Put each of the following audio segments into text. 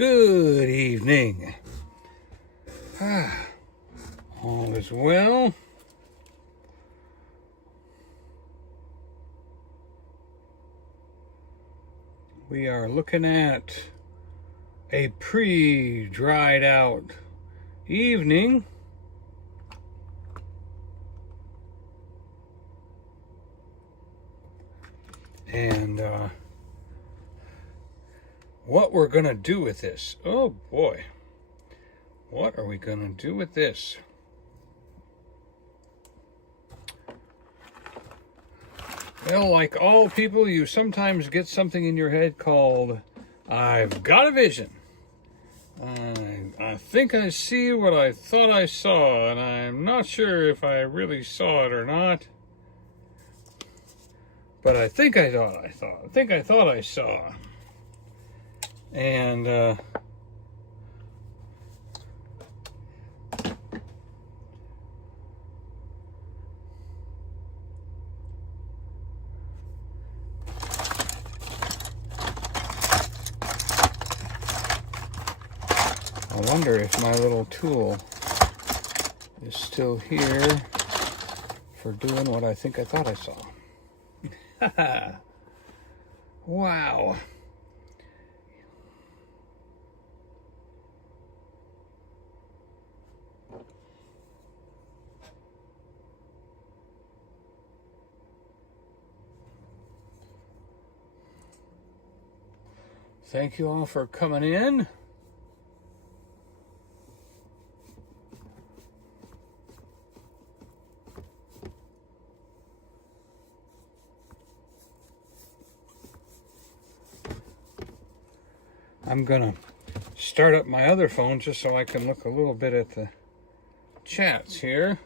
Good evening. All is well. We are looking at a pre-dried out evening. And what we're going to do with this. Oh boy. What are we going to do with this? Well, like all people, you sometimes get something in your head called, I've got a vision. I think I see what I thought I saw, and I'm not sure if I really saw it or not. But I think I thought I saw. And I wonder if my little tool is still here for doing what I think I thought I saw. Wow. Thank you all for coming in. I'm gonna start up my other phone just so I can look a little bit at the chats here.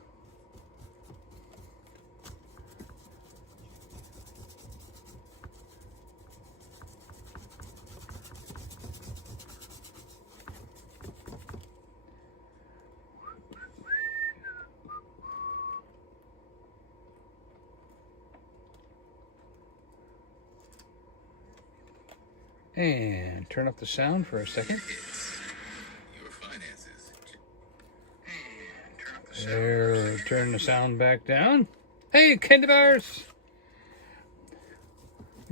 And turn up the sound for a second. There, turn the sound back down. Hey, candy bars!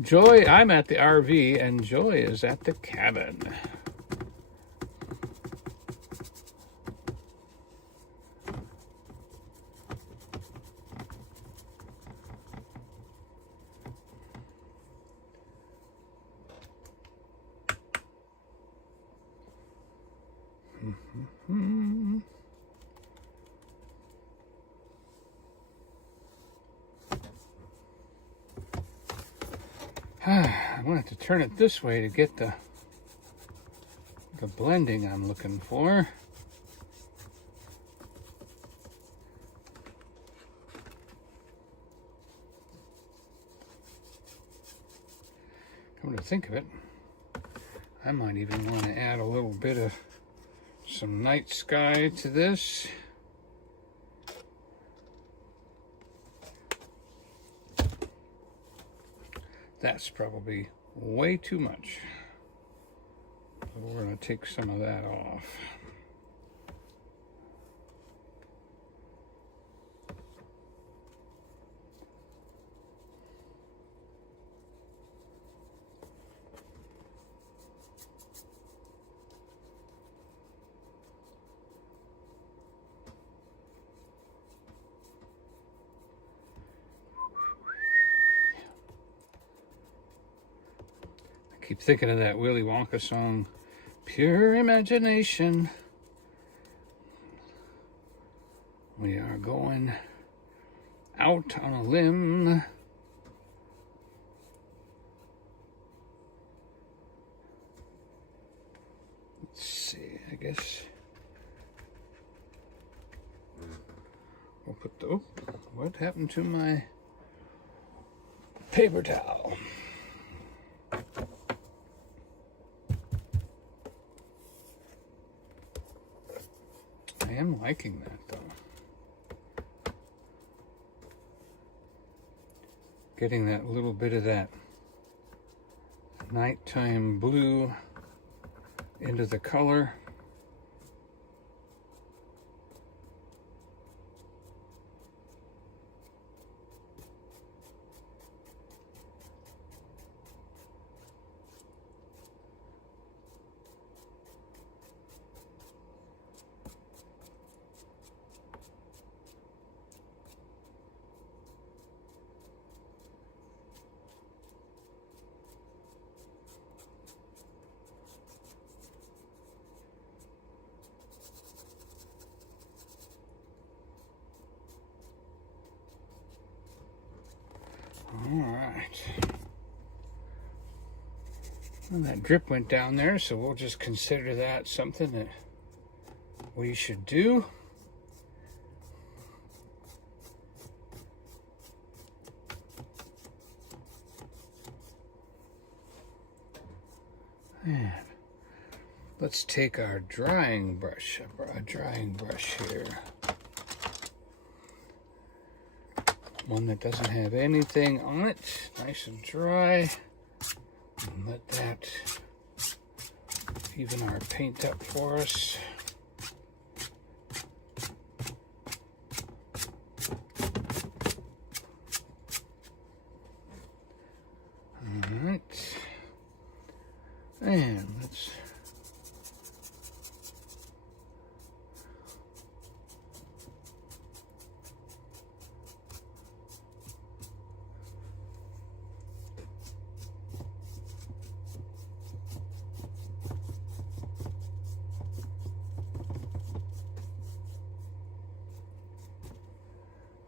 Joy, I'm at the RV, and Joy is at the cabin. I'm going to have to turn it this way to get the blending I'm looking for. Come to think of it, I might even want to add a little bit of some night sky to this. That's probably way too much. So we're going to take some of that off. Keep thinking of that Willy Wonka song, Pure Imagination. We are going out on a limb. Let's see, I guess we'll put the, oh, what happened to my paper towel? I am liking that though. Getting that little bit of that nighttime blue into the color. All right. Well, that drip went down there, so we'll just consider that something that we should do. And let's take our drying brush here. One that doesn't have anything on it, nice and dry. And let that even our paint up for us. All right. And let's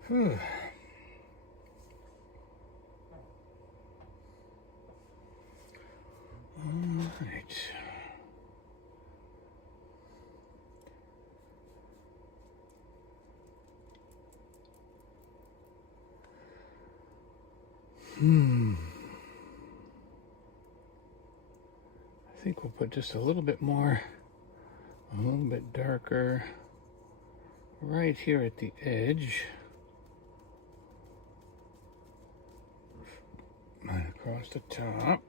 whew. All right. I think we'll put just a little bit more, a little bit darker right here at the edge. And across the top.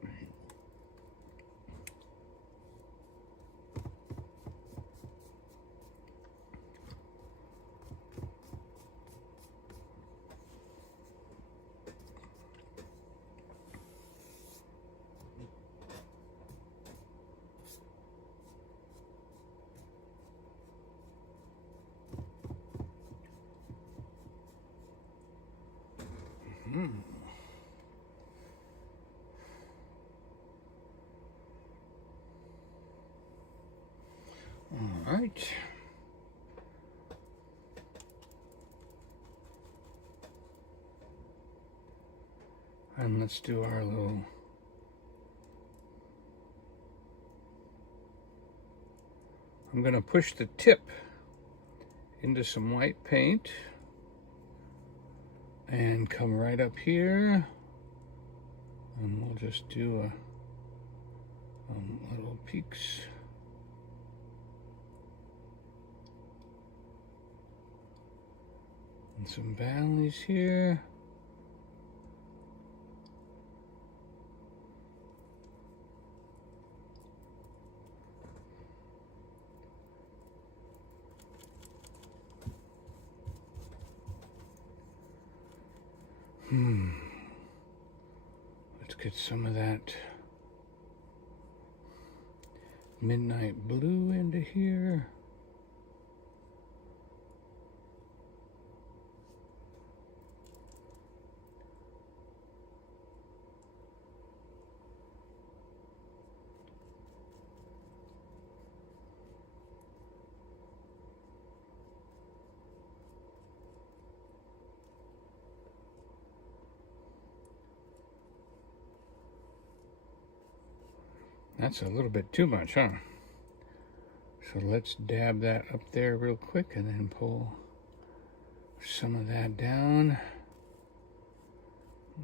All right. And let's do our little I'm going to push the tip into some white paint and come right up here, and we'll just do a little peaks. And some valleys here. Let's get some of that midnight blue into here. That's a little bit too much, huh? So let's dab that up there real quick and then pull some of that down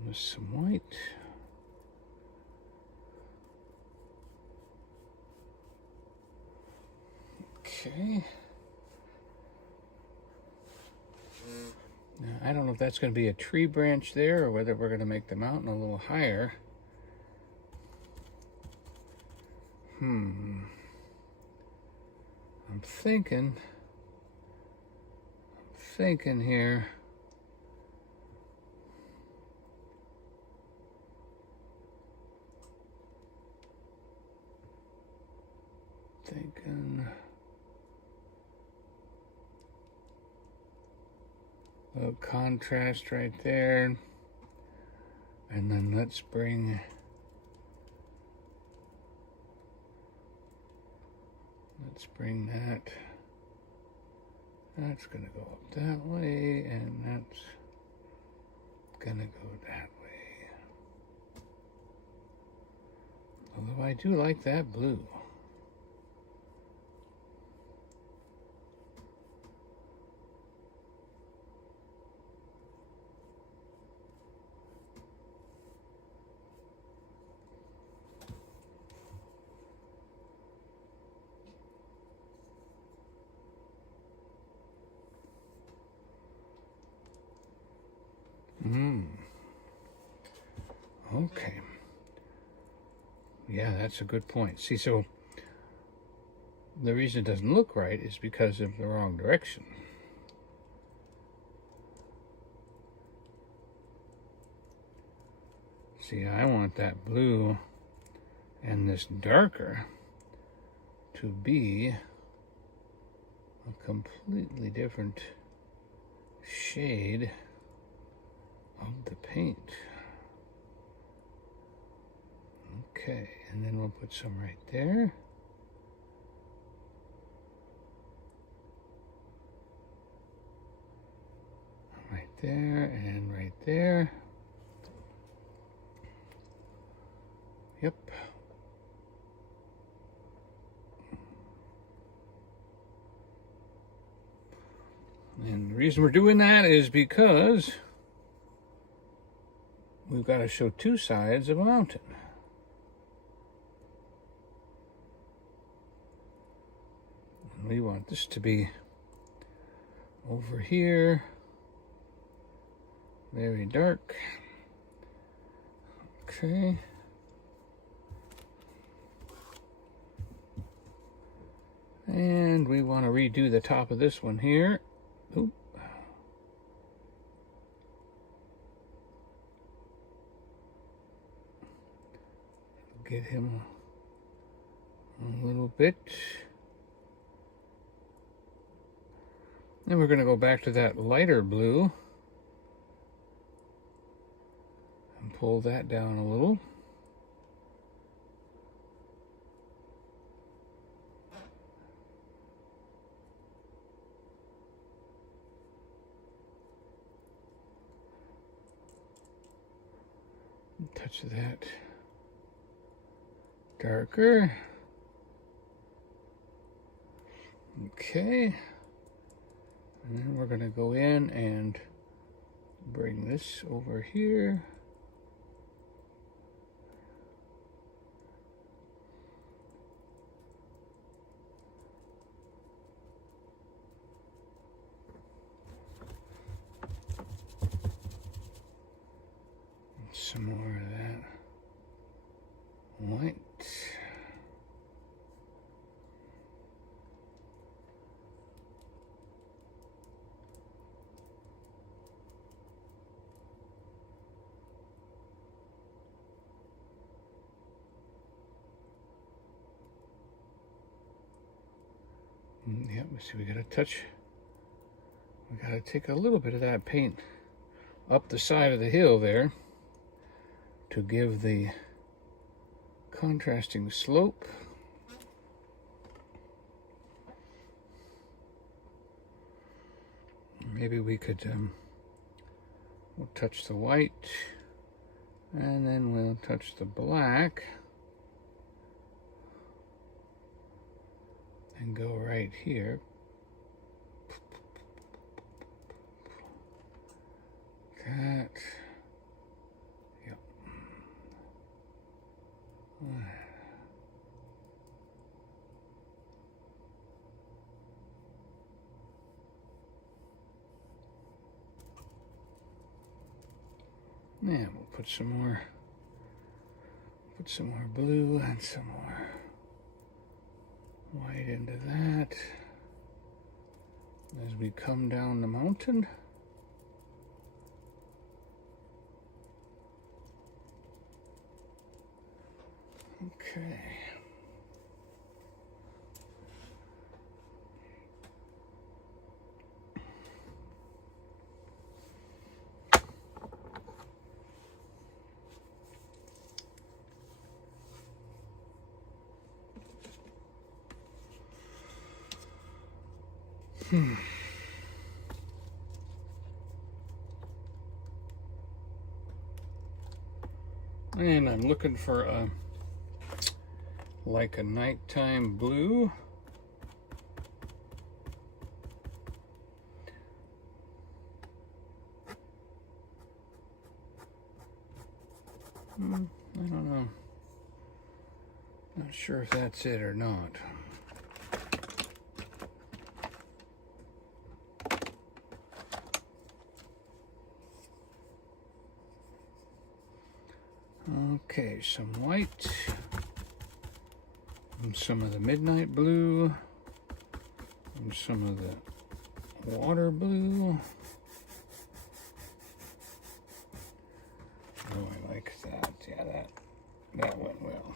with some white. Okay. Now, I don't know if that's going to be a tree branch there or whether we're going to make the mountain a little higher. I'm thinking here. Thinking a little contrast right there. And then let's bring that. That's gonna go up that way, and that's gonna go that way. Although I do like that blue. Okay. Yeah, that's a good point. See, so the reason it doesn't look right is because of the wrong direction. See, I want that blue and this darker to be a completely different shade of the paint. Okay, and then we'll put some right there. Right there and right there. Yep. And the reason we're doing that is because we've got to show two sides of a mountain. We want this to be over here, very dark. Okay. And we want to redo the top of this one here. Oop. Get him a little bit. Then we're going to go back to that lighter blue and pull that down a little. Touch that darker. Okay. And then we're going to go in and bring this over here. Some more of that white. Yep, so we gotta take a little bit of that paint up the side of the hill there to give the contrasting slope. Maybe we could we'll touch the white and then we'll touch the black and go right here. That. Yep. Yeah, we'll put some more blue and some more white into that. as we come down the mountain. Okay. And I'm looking for like a nighttime blue. I don't know. Not sure if that's it or not. Okay, some white, and some of the midnight blue, and some of the water blue. Oh, I like that. Yeah, that went well.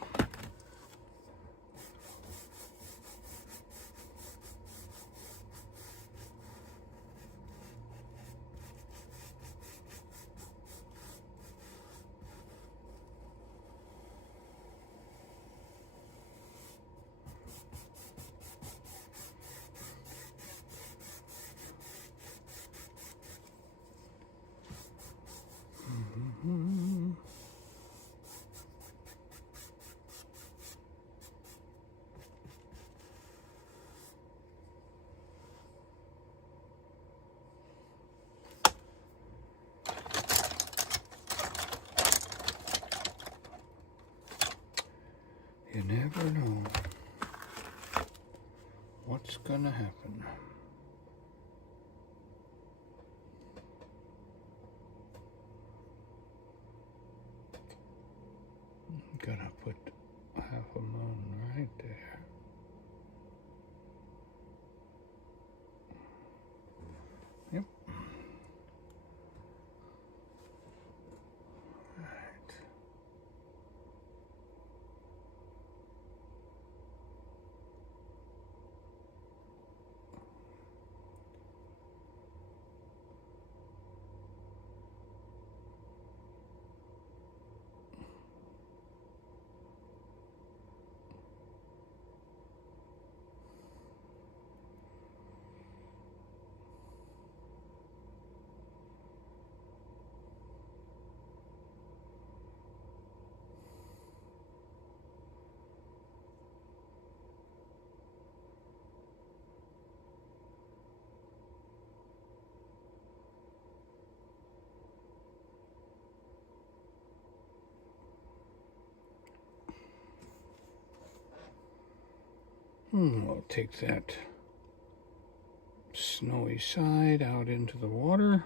You never know what's gonna happen. Gonna put half a moon right there. Yep. Right. We'll take that snowy side out into the water.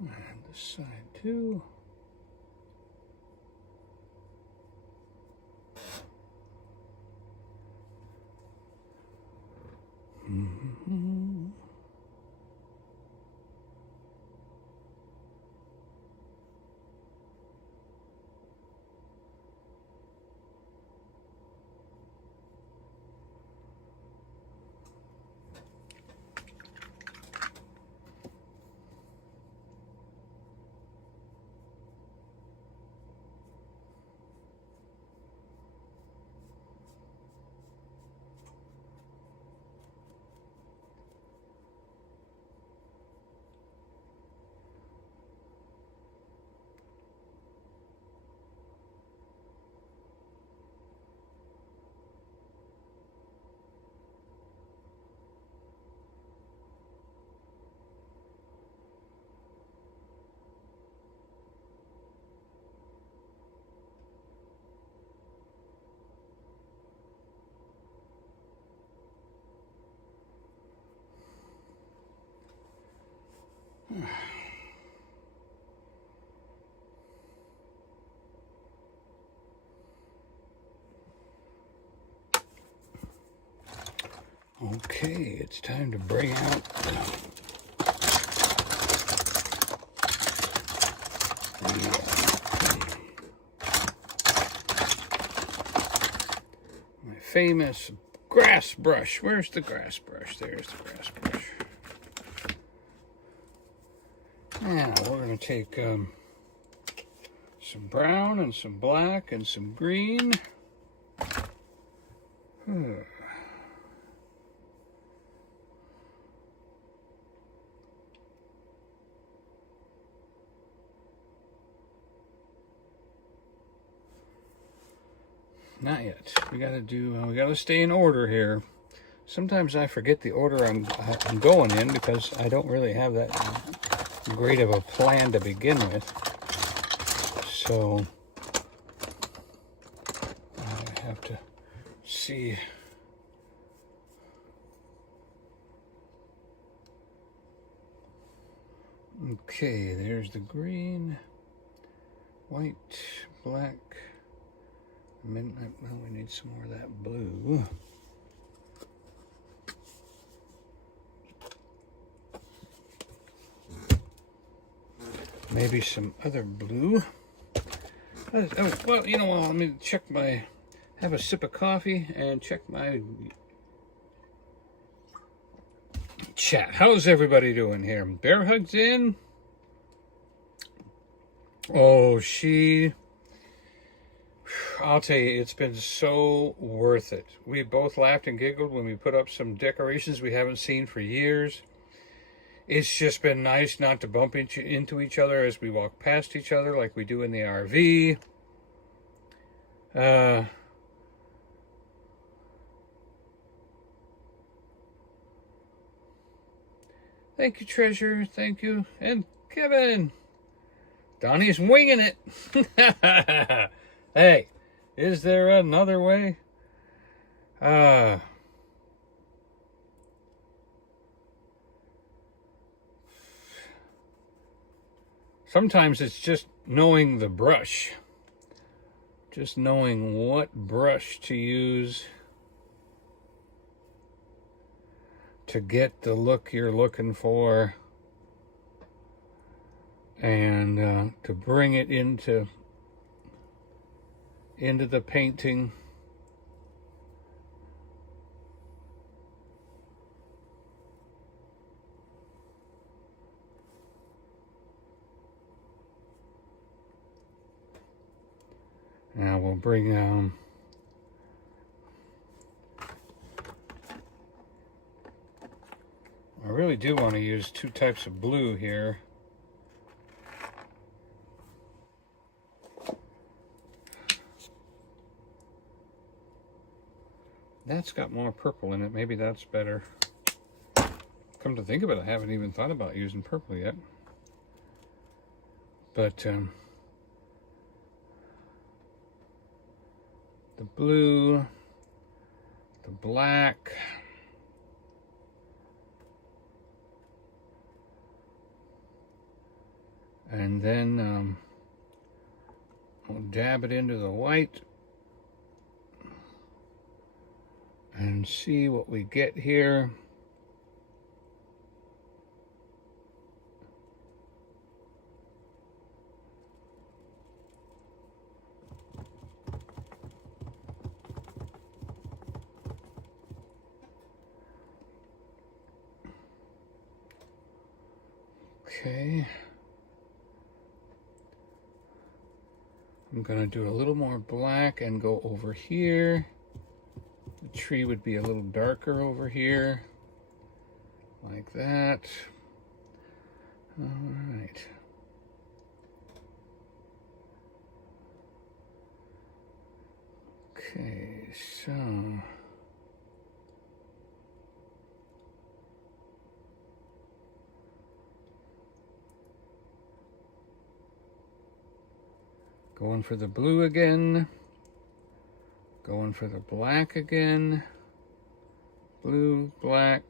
And this side too. Okay, it's time to bring out my famous grass brush. Where's the grass brush? There's the grass brush. Now we're going to take some brown and some black and some green. Not yet. We gotta stay in order here. Sometimes I forget the order I'm going in because I don't really have that great of a plan to begin with. So I have to see. Okay, there's the green, white, black. Midnight. Well, we need some more of that blue. Maybe some other blue. Oh, well, you know what? Let me check have a sip of coffee and check my chat. How's everybody doing here? Bear Hugs in. Oh, I'll tell you, it's been so worth it. We both laughed and giggled when we put up some decorations we haven't seen for years. It's just been nice not to bump into each other as we walk past each other like we do in the RV. Thank you, Treasure. Thank you. And Kevin. Donnie's winging it. Hey, is there another way? Sometimes it's just knowing the brush. Just knowing what brush to use to get the look you're looking for and to bring it into the painting. Now we'll bring I really do want to use two types of blue here. That's got more purple in it. Maybe that's better. Come to think of it, I haven't even thought about using purple yet. But the blue, the black, and then I'll dab it into the white and see what we get here. Okay. I'm gonna do a little more black and go over here. The tree would be a little darker over here, like that. All right. Okay, so going for the blue again, going for the black again, blue, black,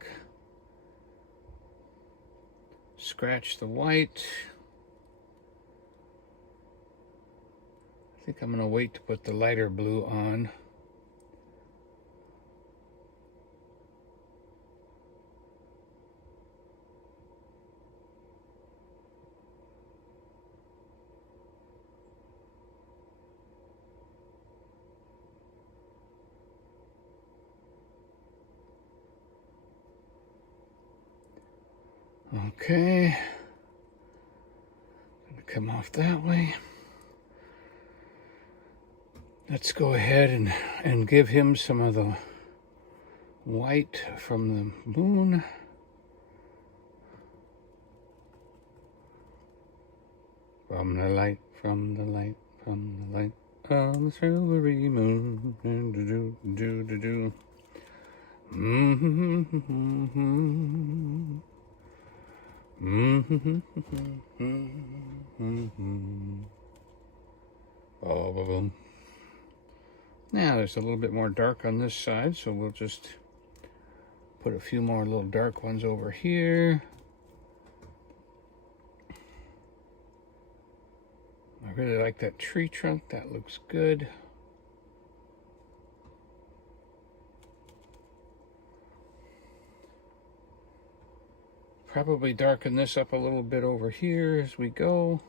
scratch the white. I think I'm gonna wait to put the lighter blue on. Okay. Gonna come off that way. Let's go ahead and give him some of the white from the moon. From the light, from the light, from the light on the silvery moon. Do. Boom. Now there's a little bit more dark on this side, so we'll just put a few more little dark ones over here. I really like that tree trunk. That looks good. Probably darken this up a little bit over here as we go.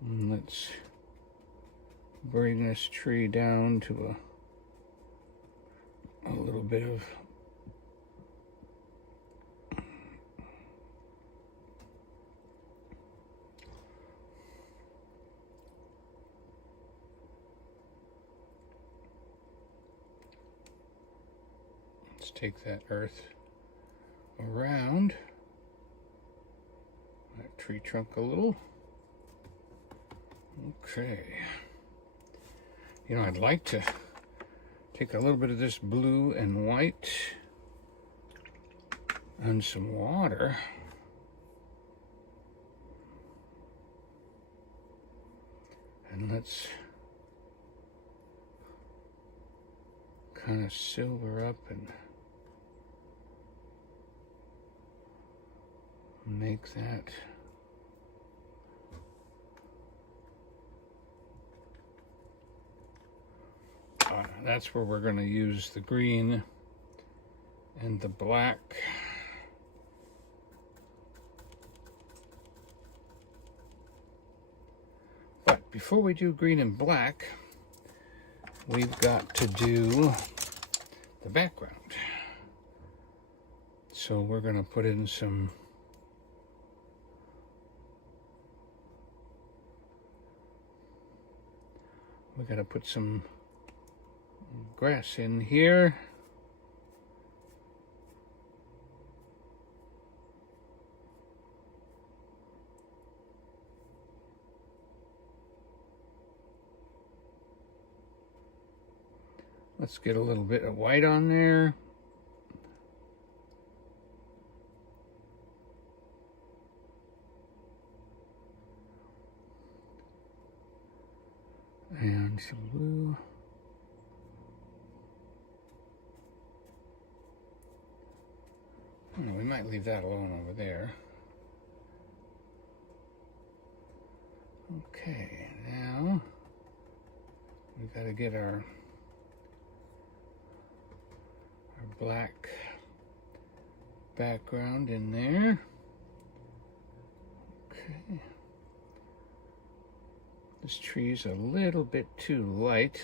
And let's bring this tree down to a little bit of let's take that earth around that tree trunk a little. Okay. You know, I'd like to take a little bit of this blue and white and some water. And let's kind of silver up and make that that's where we're going to use the green and the black. But before we do green and black, we've got to do the background. So we're going to put in some we got to put some grass in here. Let's get a little bit of white on there. And some blue. We might leave that alone over there. Okay, now we've got to get our black background in there. Okay. This tree's a little bit too light.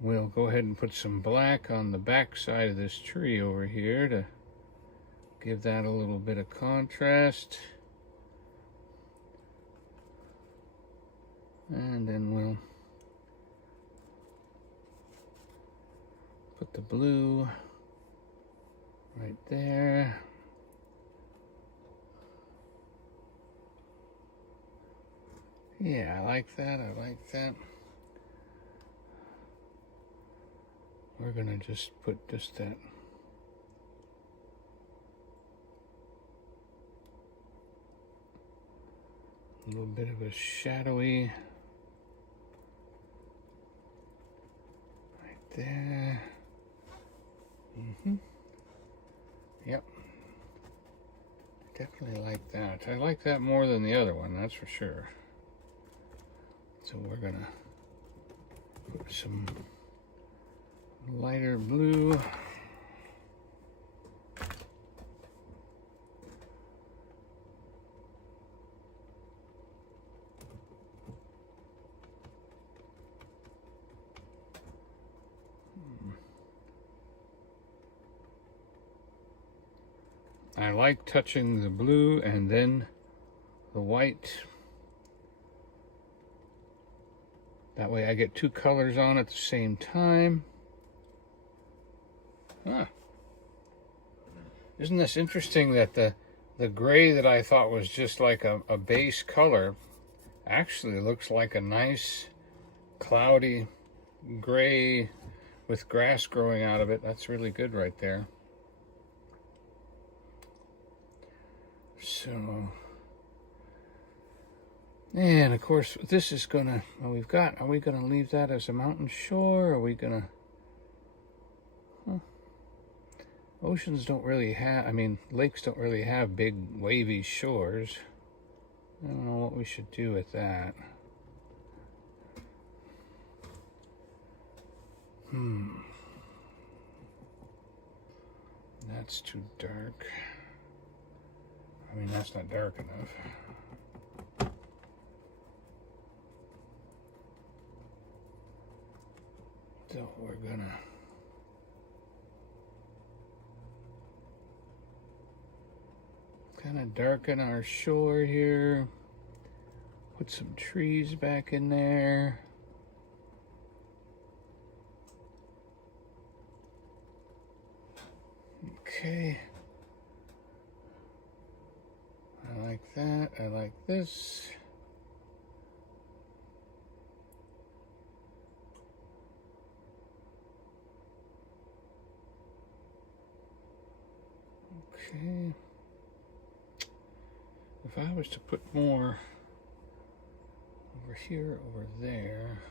We'll go ahead and put some black on the back side of this tree over here to give that a little bit of contrast. And then we'll put the blue right there. Yeah, I like that. I like that. We're gonna just put just that little bit of a shadowy right there. Yep. Definitely like that. I like that more than the other one, that's for sure. So we're gonna put some lighter blue. I like touching the blue and then the white. That way I get two colors on at the same time. Huh. Isn't this interesting that the gray that I thought was just like a base color actually looks like a nice cloudy gray with grass growing out of it. That's really good right there. So, and of course this is gonna, are we gonna leave that as a mountain shore? Are we gonna, oceans don't really have, I mean, lakes don't really have big wavy shores. I don't know what we should do with that. That's too dark. I mean, that's not dark enough. So we're gonna kind of darken our shore here. Put some trees back in there. Okay. I like that. I like this. Okay. If I was to put more over here, over there.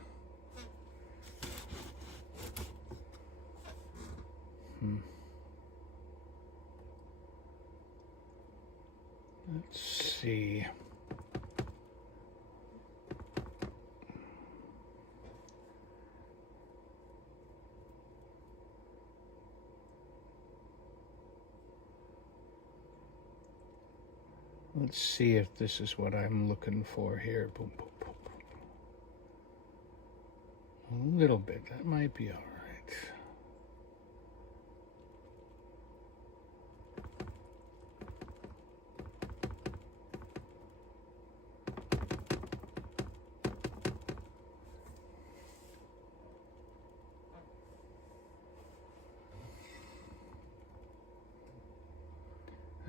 Let's see. Let's see if this is what I'm looking for here. Boom, boom, boom, boom. A little bit. That might be all right.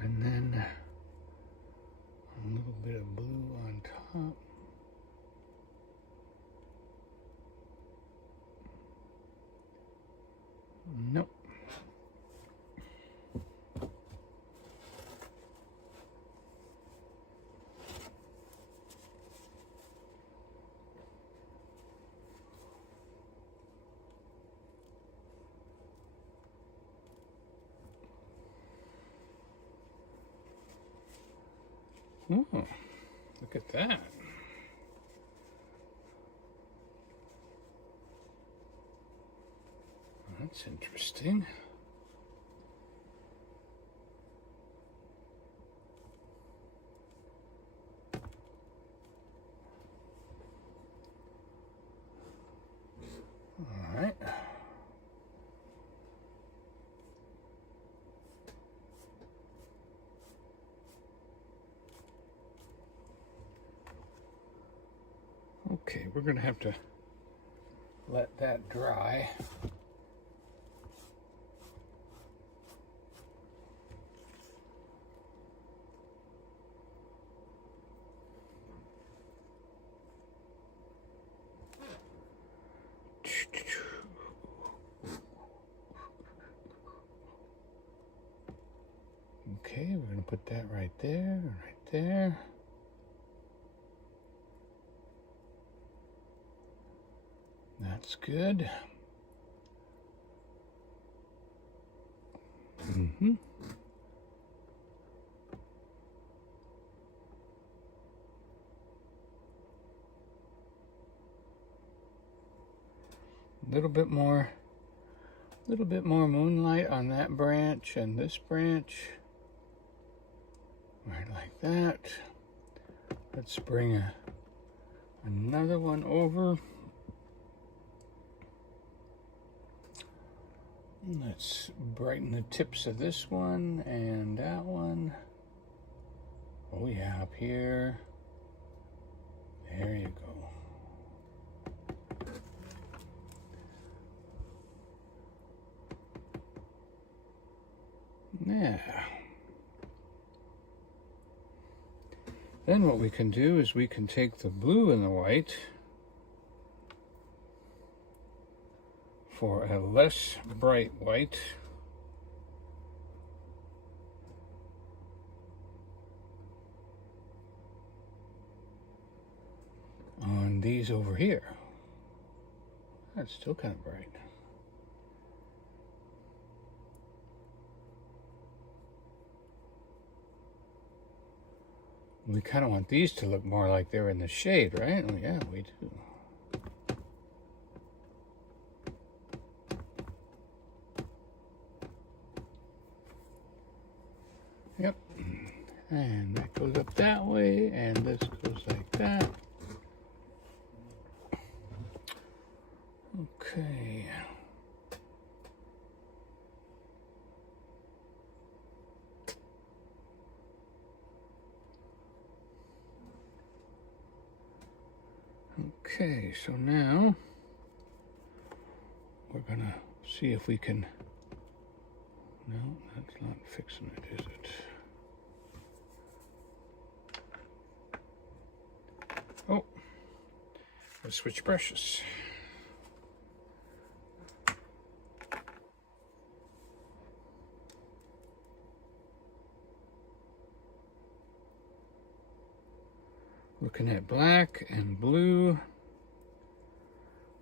And then a little bit of blue on top. Nope. Oh, look at that. That's interesting. All right. Okay, we're going to have to let that dry. Okay, we're going to put that right there, right there. That's good. Mm-hmm. A little bit more moonlight on that branch and this branch. Right like that. Let's bring another one over. Let's brighten the tips of this one and that one. Oh yeah, up here. There you go. Yeah. Then what we can do is we can take the blue and the white for a less bright white. On these over here. That's still kind of bright. We kind of want these to look more like they're in the shade, right? Oh yeah, we do. Yep. And that goes up that way, and this goes like that. Okay. Okay, so now we're gonna see if we can. No, that's not fixing it, is it? Oh, let's switch brushes. Looking at black and blue,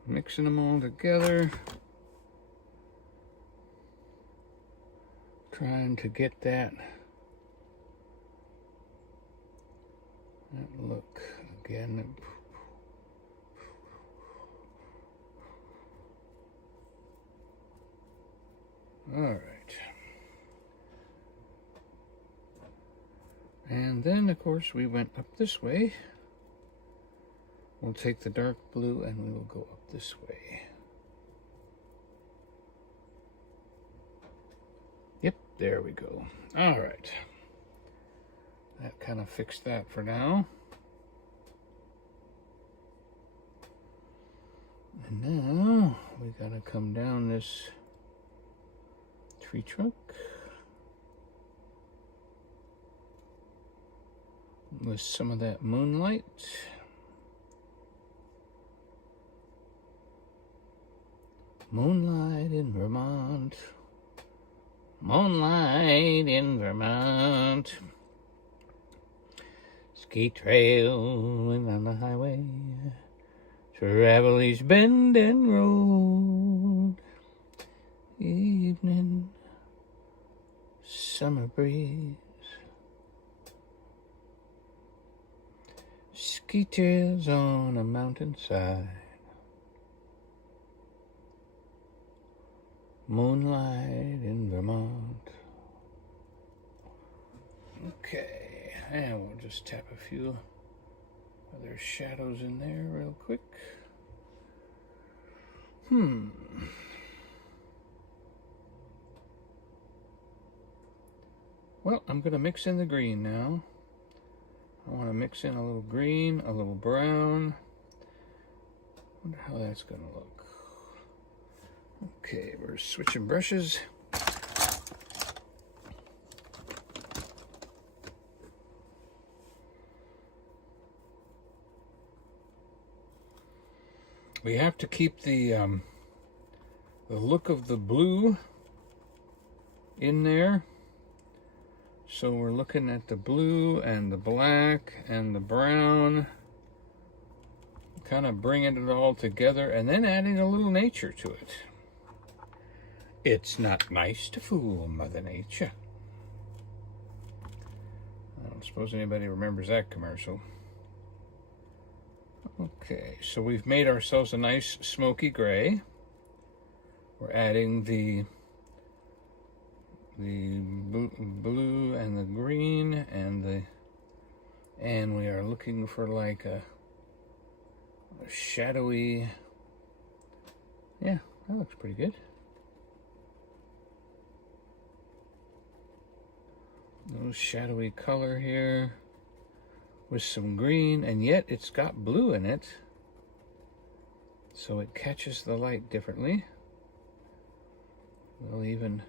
mixing them all together, trying to get that look again. All right. And then, of course, we went up this way. We'll take the dark blue and we will go up this way. Yep, there we go. All right. That kind of fixed that for now. And now we gotta come down this tree trunk with some of that moonlight. Moonlight in Vermont. Moonlight in Vermont. Ski trail and on the highway. Travel each bend and road. Evening. Summer breeze. Ski trails on a mountainside. Moonlight in Vermont. Okay, and we'll just tap a few other shadows in there real quick. Well, I'm gonna mix in the green now. I want to mix in a little green, a little brown. Wonder how that's gonna look. Okay, we're switching brushes. We have to keep the look of the blue in there. So we're looking at the blue and the black and the brown, kind of bringing it all together and then adding a little nature to it. It's not nice to fool Mother Nature. I don't suppose anybody remembers that commercial. Okay, so we've made ourselves a nice smoky gray. We're adding the blue and the green and we are looking for like a shadowy. Yeah, that looks pretty good. little shadowy color here with some green, and yet it's got blue in it, so it catches the light differently. We'll even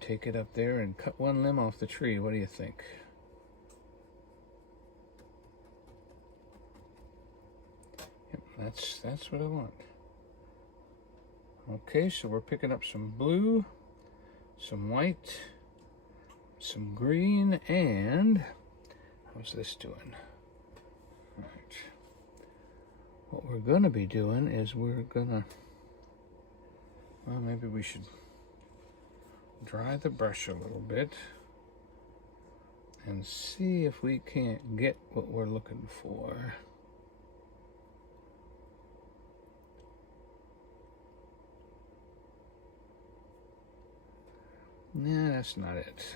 take it up there and cut one limb off the tree. What do you think? Yep, that's what I want. Okay, so we're picking up some blue, some white, some green, and how's this doing? All right. What we're gonna be doing is well, maybe we should dry the brush a little bit and see if we can't get what we're looking for. Nah, that's not it.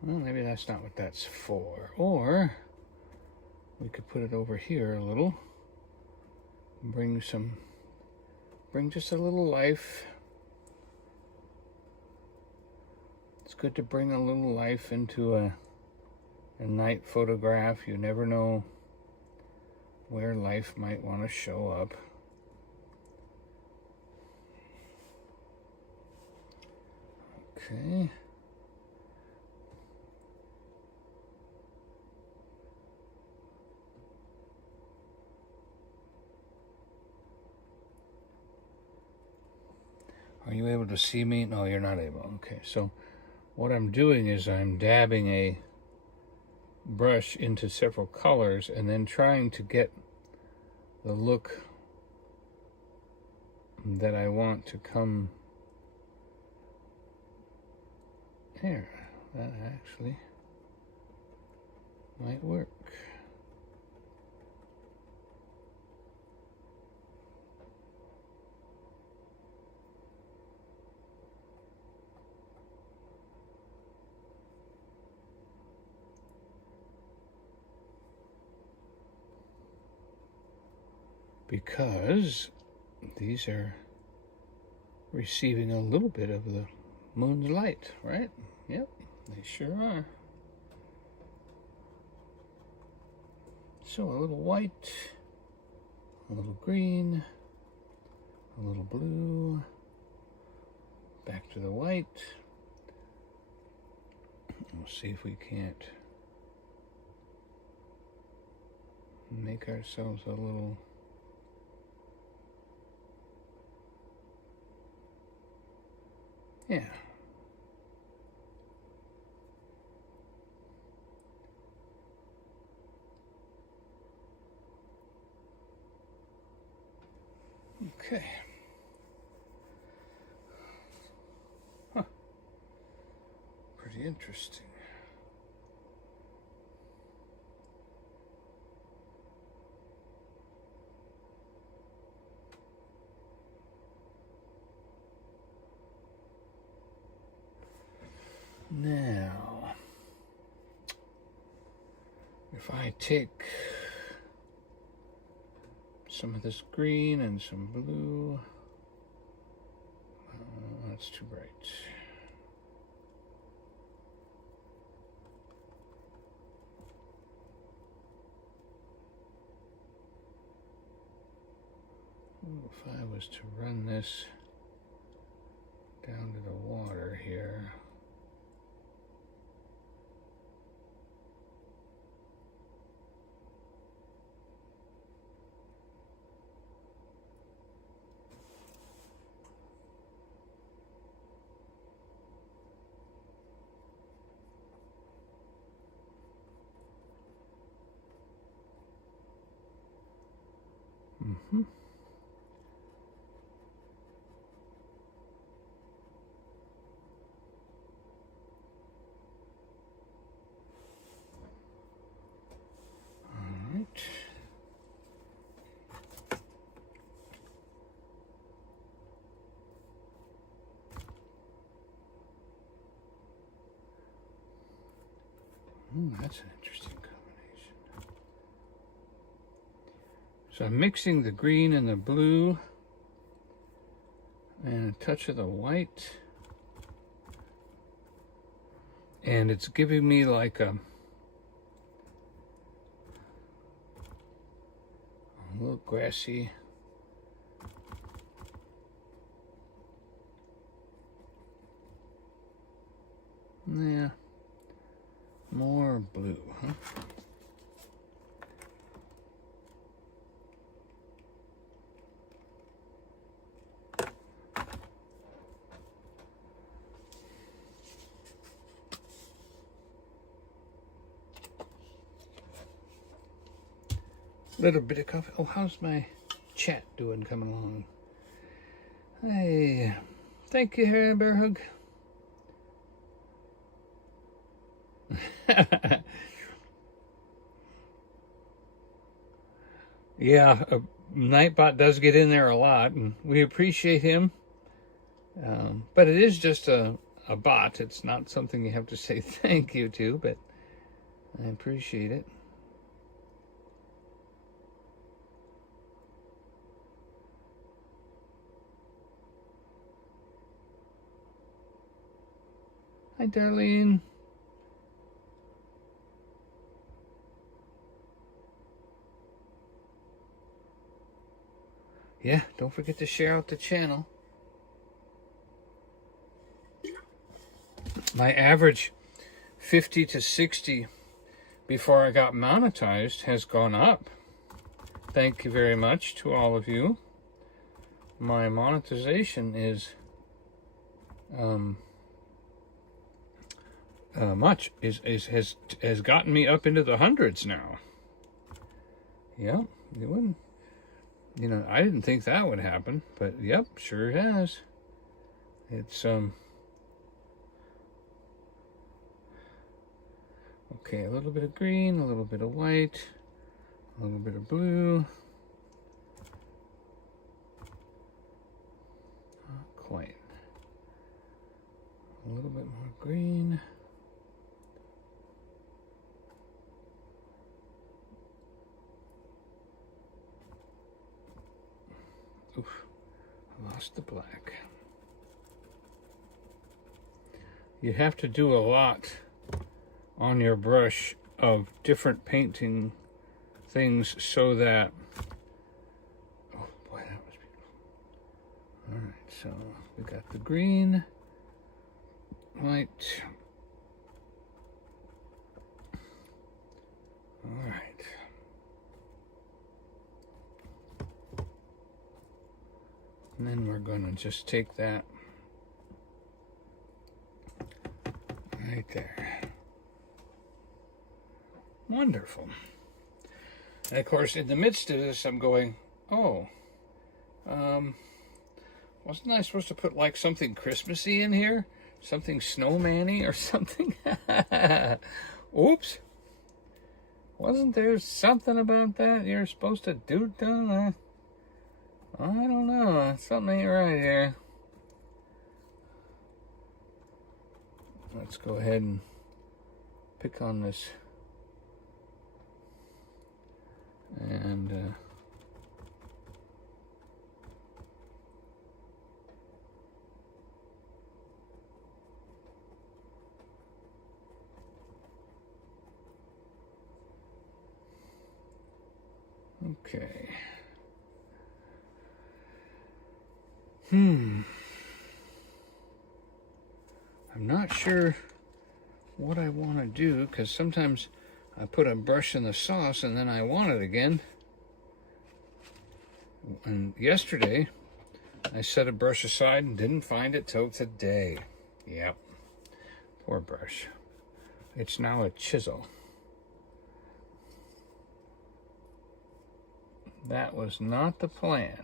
Well, maybe that's not what that's for. Or we could put it over here a little. Bring just a little life. It's good to bring a little life into a night photograph. You never know where life might want to show up. Okay. Are you able to see me? No, you're not able. Okay, so what I'm doing is I'm dabbing a brush into several colors and then trying to get the look that I want to come here. That actually might work. Because these are receiving a little bit of the moon's light, right? Yep, they sure are. So a little white, a little green, a little blue, back to the white. We'll see if we can't make ourselves a little yeah. Okay. Huh. Pretty interesting. Now, if I take some of this green and some blue, that's too bright. If I was to run this down to the water here, That's an interesting combination. So I'm mixing the green and the blue and a touch of the white. And it's giving me like a little grassy. Yeah, more blue, huh? Little bit of coffee. Oh, how's my chat doing coming along? Hey, thank you, Harry Bear Hug. Yeah, Nightbot does get in there a lot, and we appreciate him. But it is just a bot. It's not something you have to say thank you to, but I appreciate it. Hi, Darlene. Yeah, don't forget to share out the channel. My average 50 to 60 before I got monetized has gone up. Thank you very much to all of you. My monetization is has gotten me up into the hundreds now. Yep, it wouldn't. You know, I didn't think that would happen, but yep, sure has. It's okay, a little bit of green, a little bit of white, a little bit of blue. Not quite. A little bit more green. Oof, I lost the black. You have to do a lot on your brush of different painting things so that, oh boy, that was beautiful. All right, so we got the green, white. All right. And then we're going to just take that right there. Wonderful. And of course, in the midst of this, I'm going, oh, wasn't I supposed to put like something Christmassy in here? Something snowman-y or something? Oops. Wasn't there something about that you're supposed to do, Don? I don't know. Something ain't right here. Let's go ahead and pick on this. And okay. I'm not sure what I want to do, because sometimes I put a brush in the sauce and then I want it again. And yesterday, I set a brush aside and didn't find it till today. Yep. Poor brush. It's now a chisel. That was not the plan.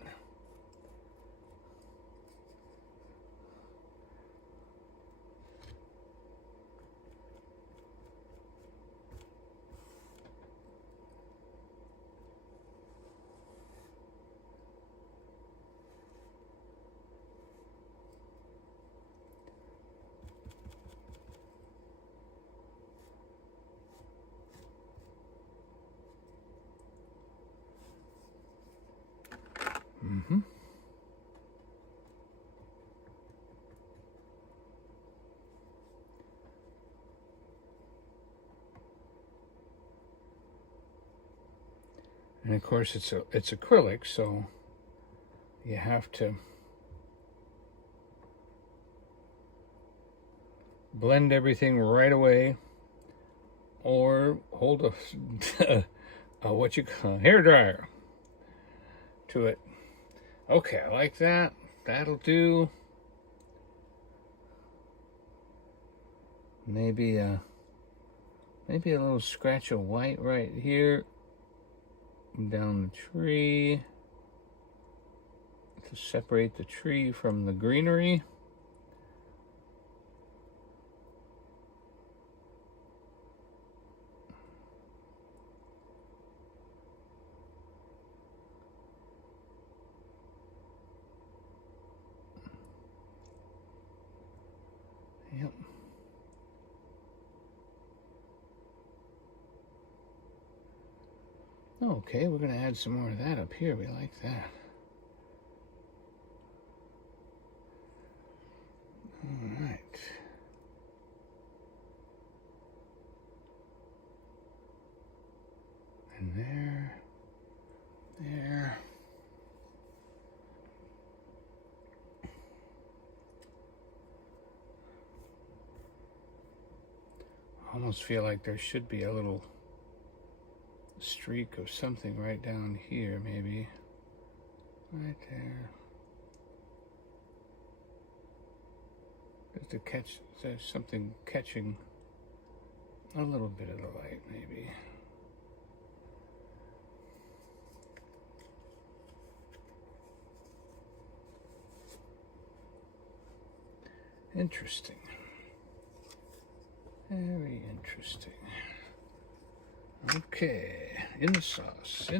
And of course it's acrylic, so you have to blend everything right away, or hold a, what you call hair dryer to it. Okay, I like that. That'll do. Maybe a little scratch of white right here down the tree to separate the tree from the greenery. Yep. Okay, we're going to add some more of that up here. We like that. All right. And there. I almost feel like there should be a little streak of something right down here, maybe. Right there. Just to catch, there's something catching a little bit of the light, maybe. Interesting. Very interesting. Okay, in the sauce.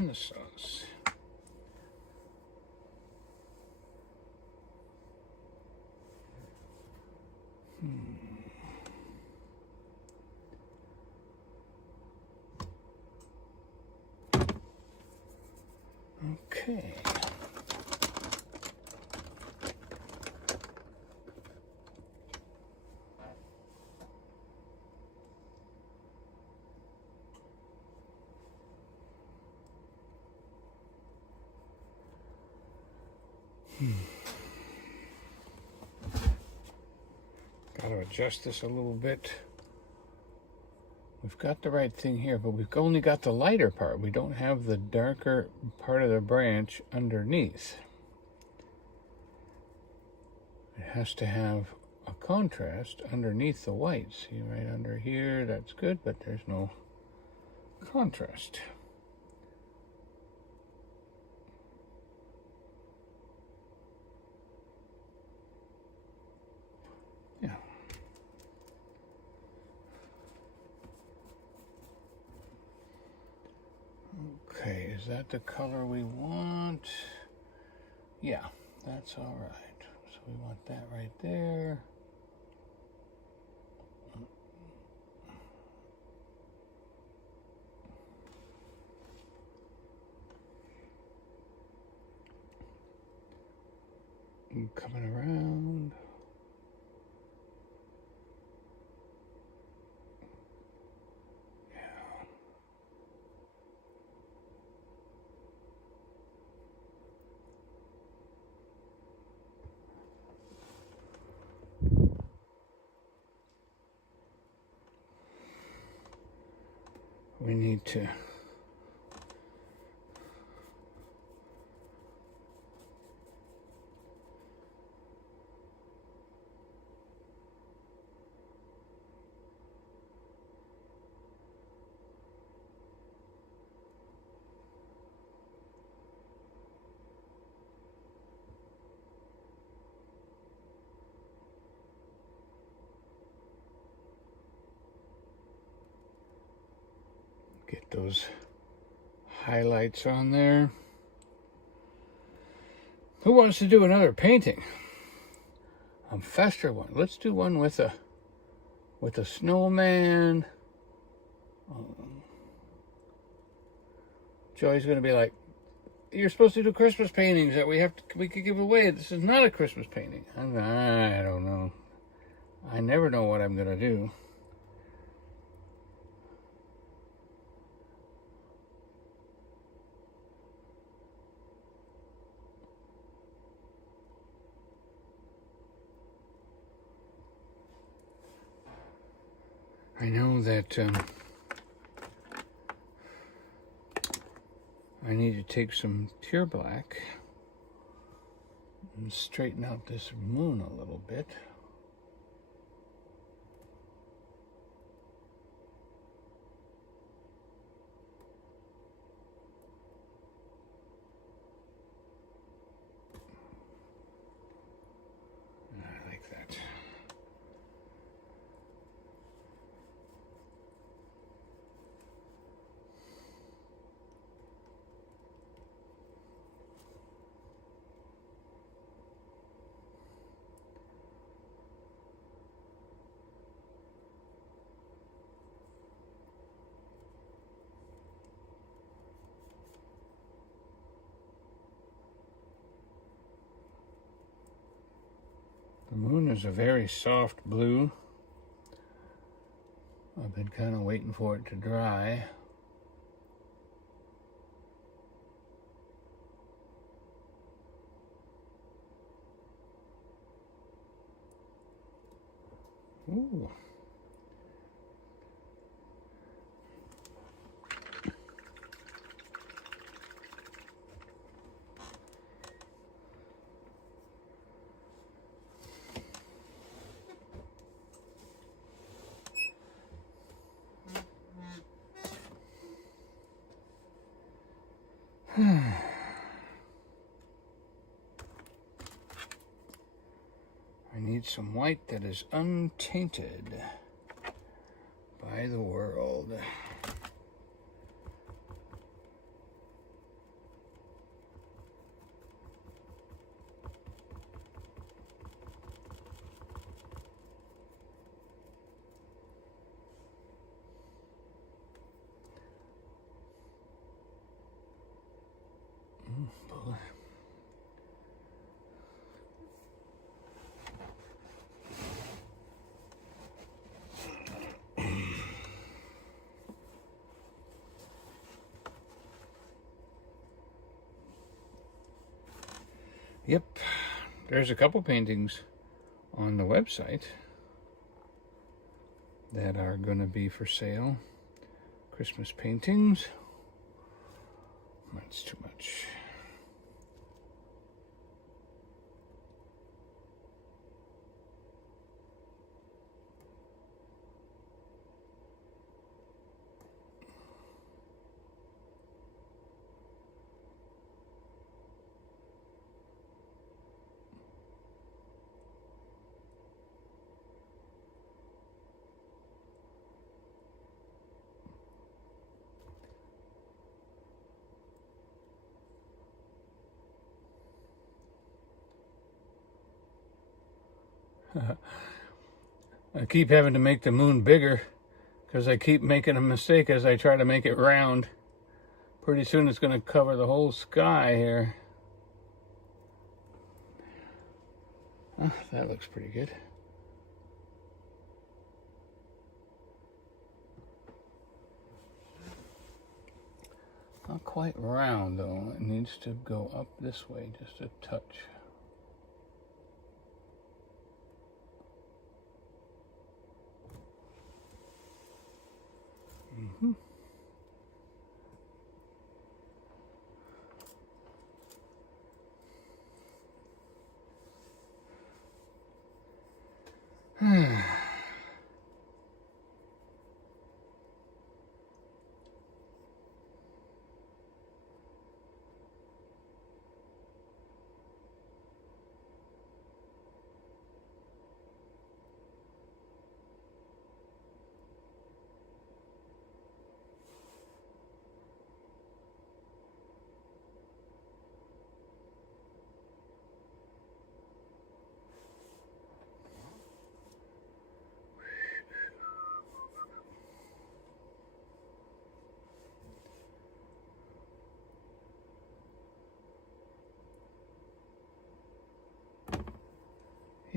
Okay. Got to adjust this a little bit. We've got the right thing here, but we've only got the lighter part. We don't have the darker part of the branch underneath. It has to have a contrast underneath the white. See, right under here, that's good, but there's no contrast. Yeah. Okay, is that the color we want? Yeah, that's all right. So we want that right there. And coming around. We need to get those highlights on there. Who wants to do another painting? A fester one. Let's do one with a snowman. Joey's going to be like, "You're supposed to do Christmas paintings that we could give away. This is not a Christmas painting." I don't know. I never know what I'm going to do. I know that I need to take some tear black and straighten out this moon a little bit. I like that. The moon is a very soft blue. I've been kind of waiting for it to dry. Ooh. I need some white that is untainted by the world. Boy. Yep, there's a couple paintings on the website that are going to be for sale. Christmas paintings. That's too much. I keep having to make the moon bigger because I keep making a mistake as I try to make it round. Pretty soon it's going to cover the whole sky here. Oh, that looks pretty good. Not quite round though. It needs to go up this way just a touch. Mm-hmm.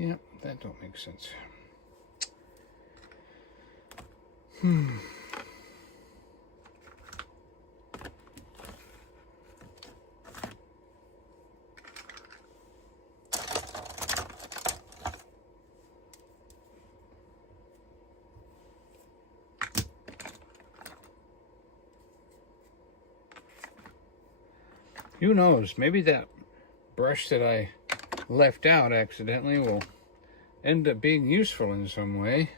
Yeah, that don't make sense. Who knows? Maybe that brush that I left out accidentally will end up being useful in some way.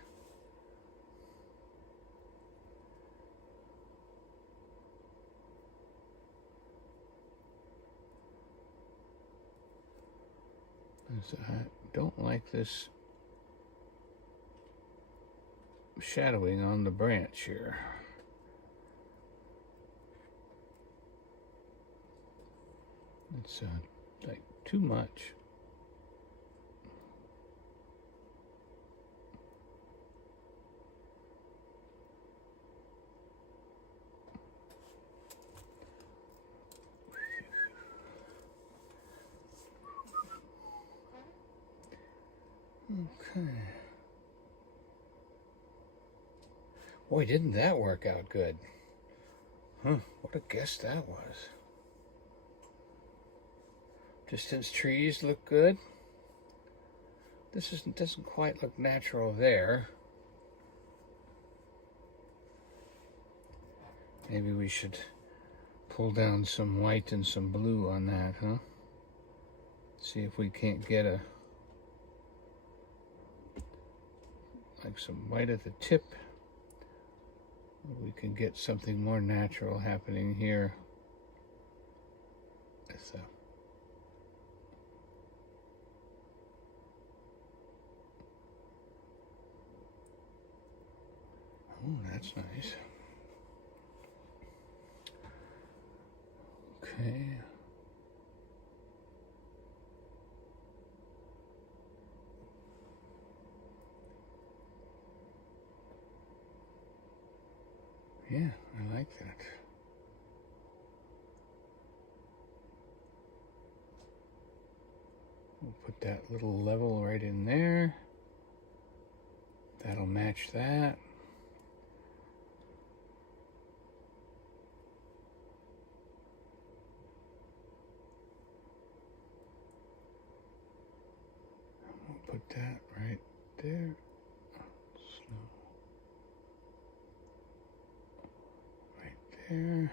I don't like this shadowing on the branch here. It's like too much. Okay. Boy, didn't that work out good. Huh, what a guess that was. Distance trees look good. This doesn't quite look natural there. Maybe we should pull down some white and some blue on that, huh? See if we can't get like some white at the tip. We can get something more natural happening here. So. Oh, that's nice. Okay. Yeah, I like that. We'll put that little level right in there. That'll match that. We'll put that right there. There.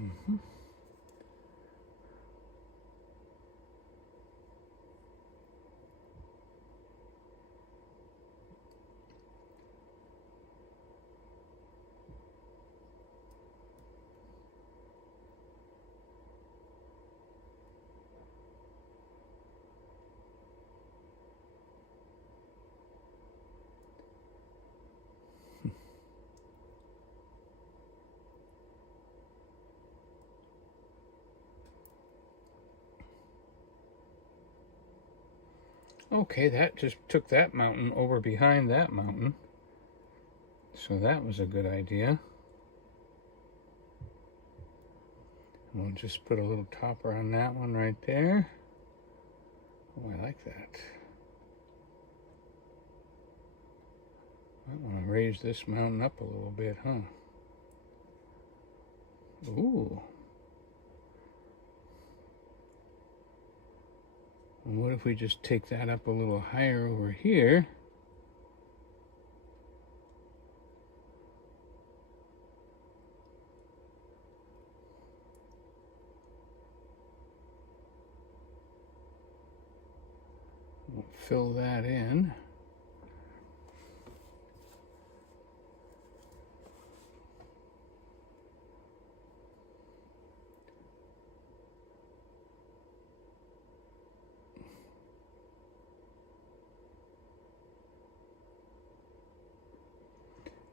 Mm-hmm. Okay, that just took that mountain over behind that mountain. So that was a good idea. We'll just put a little topper on that one right there. Oh, I like that. I want to raise this mountain up a little bit, huh? Ooh. And what if we just take that up a little higher over here? We'll fill that in.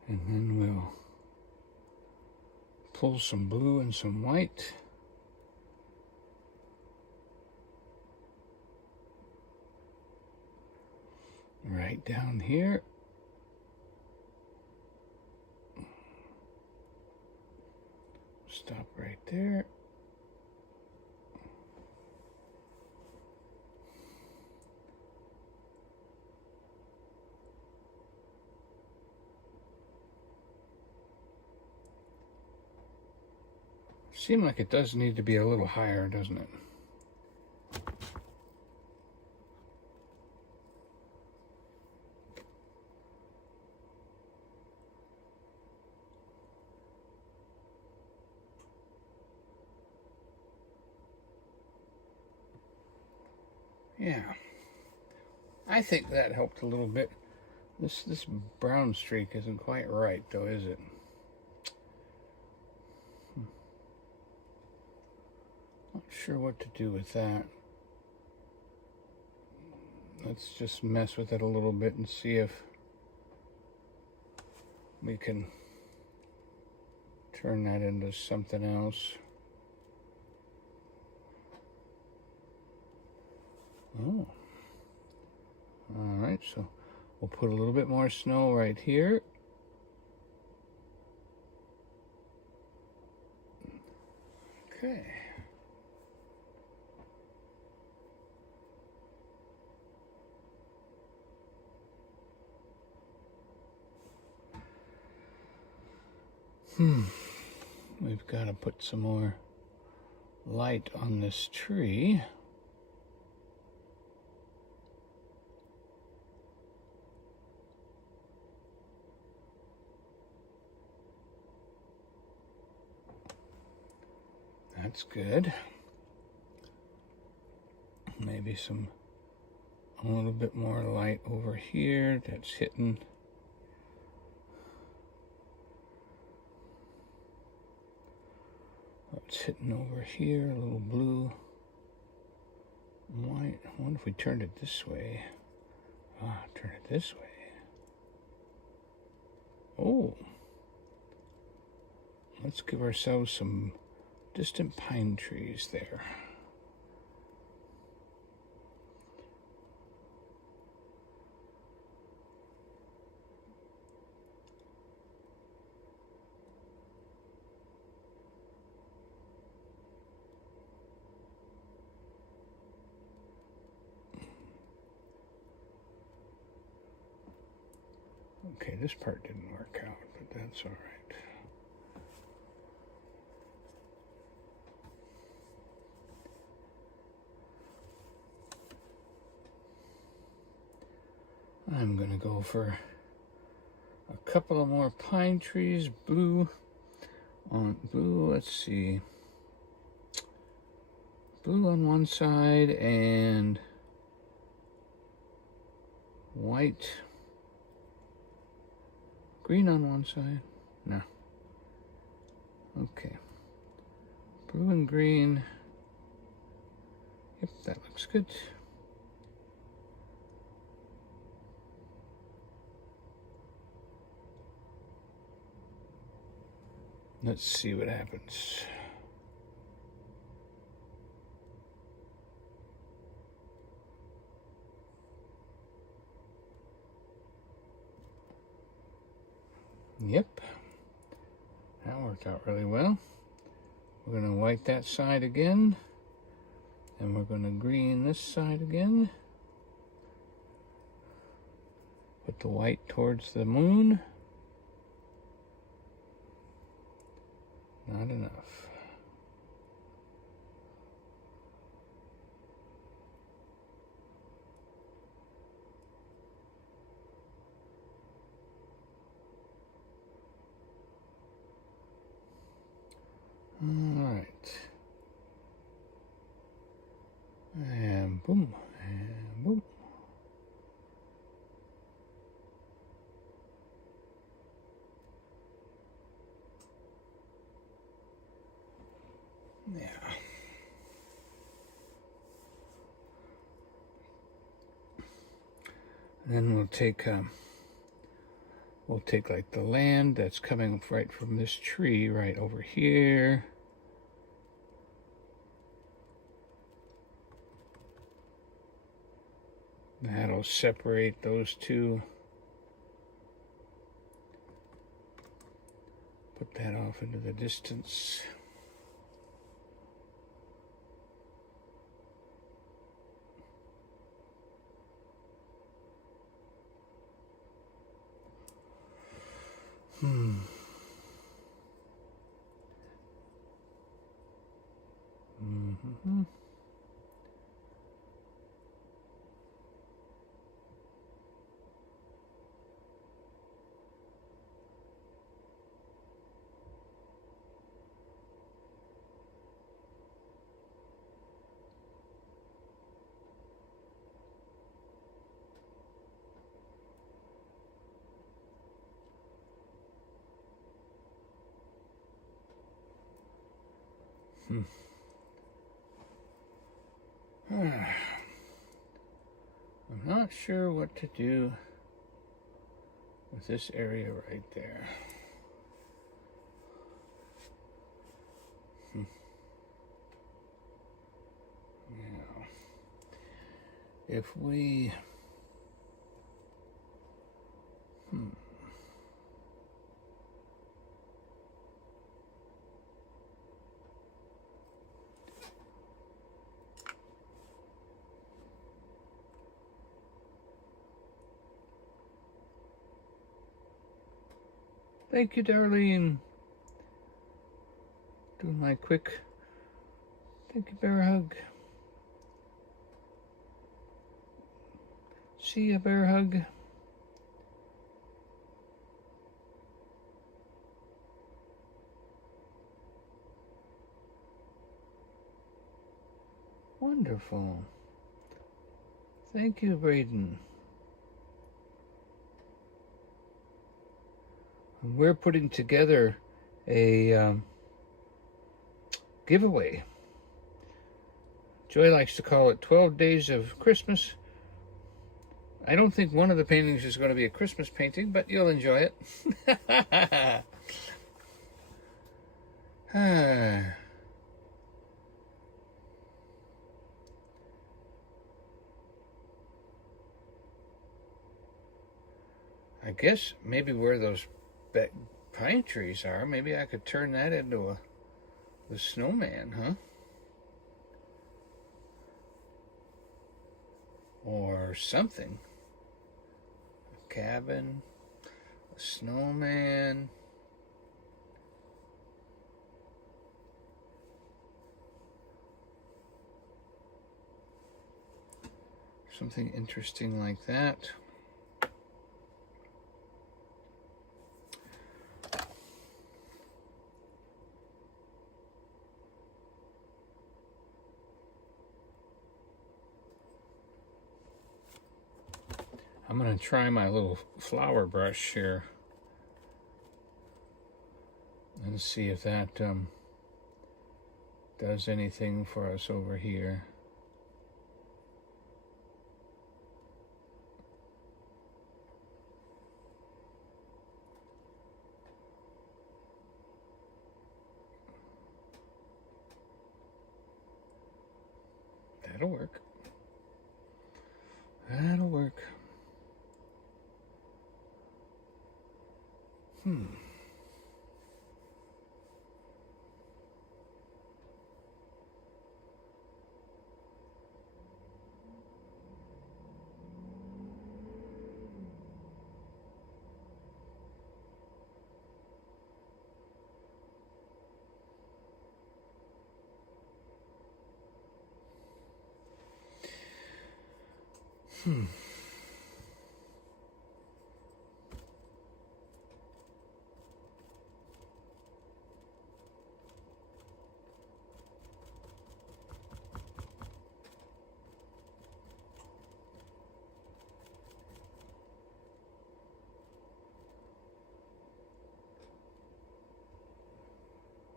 And then we'll pull some blue and some white. Right down here. Stop right there. Seems like it does need to be a little higher, doesn't it? Yeah, I think that helped a little bit. This brown streak isn't quite right, though, is it? Not sure what to do with that. Let's just mess with it a little bit and see if we can turn that into something else. Oh. All right, so we'll put a little bit more snow right here. Okay. We've got to put some more light on this tree. That's good. Maybe a little bit more light over here that's hitting. It's hitting over here, a little blue, white. I wonder if we turned it this way. Turn it this way. Oh, let's give ourselves some distant pine trees there. Okay, this part didn't work out, but that's all right. I'm gonna go for a couple of more pine trees, blue on blue, let's see. Blue on one side and white. Green on one side? No. Okay. Blue and green. Yep, that looks good. Let's see what happens. Yep, that worked out really well. We're going to white that side again, and we're going to green this side again. Put the white towards the moon. Not enough. All right. And boom, and boom. Yeah. And then we'll take like the land that's coming right from this tree right over here. That'll separate those two. Put that off into the distance. I'm not sure what to do with this area right there. Now, if we Thank you, Darlene. Doing my quick thank you, bear hug. See ya, bear hug. Wonderful. Thank you, Braden. We're putting together a giveaway. Joy likes to call it 12 Days of Christmas. I don't think one of the paintings is going to be a Christmas painting, but you'll enjoy it. I guess maybe where those pine trees are, maybe I could turn that into the snowman, huh? Or something. A cabin, a snowman. Something interesting like that. I'm going to try my little flower brush here and see if that does anything for us over here. That'll work. That'll work.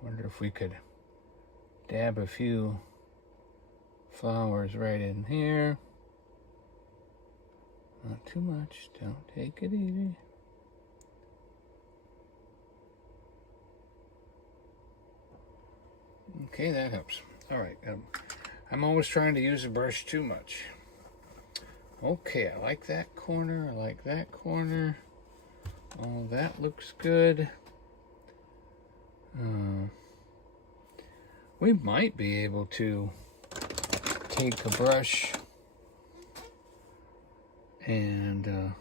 Wonder if we could dab a few flowers right in here. Not too much. Don't take it easy. Okay, that helps. All right. I'm always trying to use a brush too much. Okay, I like that corner. I like that corner. All that looks good. We might be able to take a brush and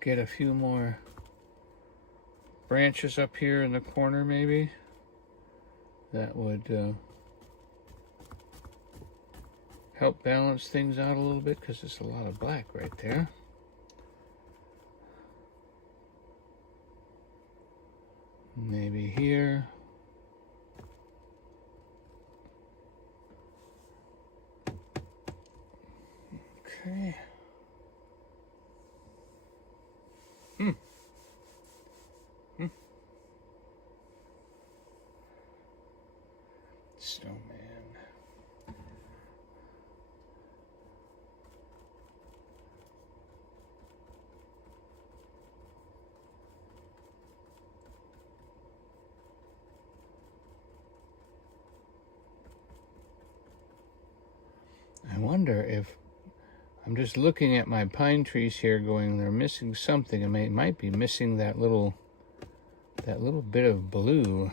get a few more branches up here in the corner, maybe. That would help balance things out a little bit, because there's a lot of black right there. Maybe here. Okay. wonder if I'm just looking at my pine trees here going, they're missing something, and they might be missing that little bit of blue.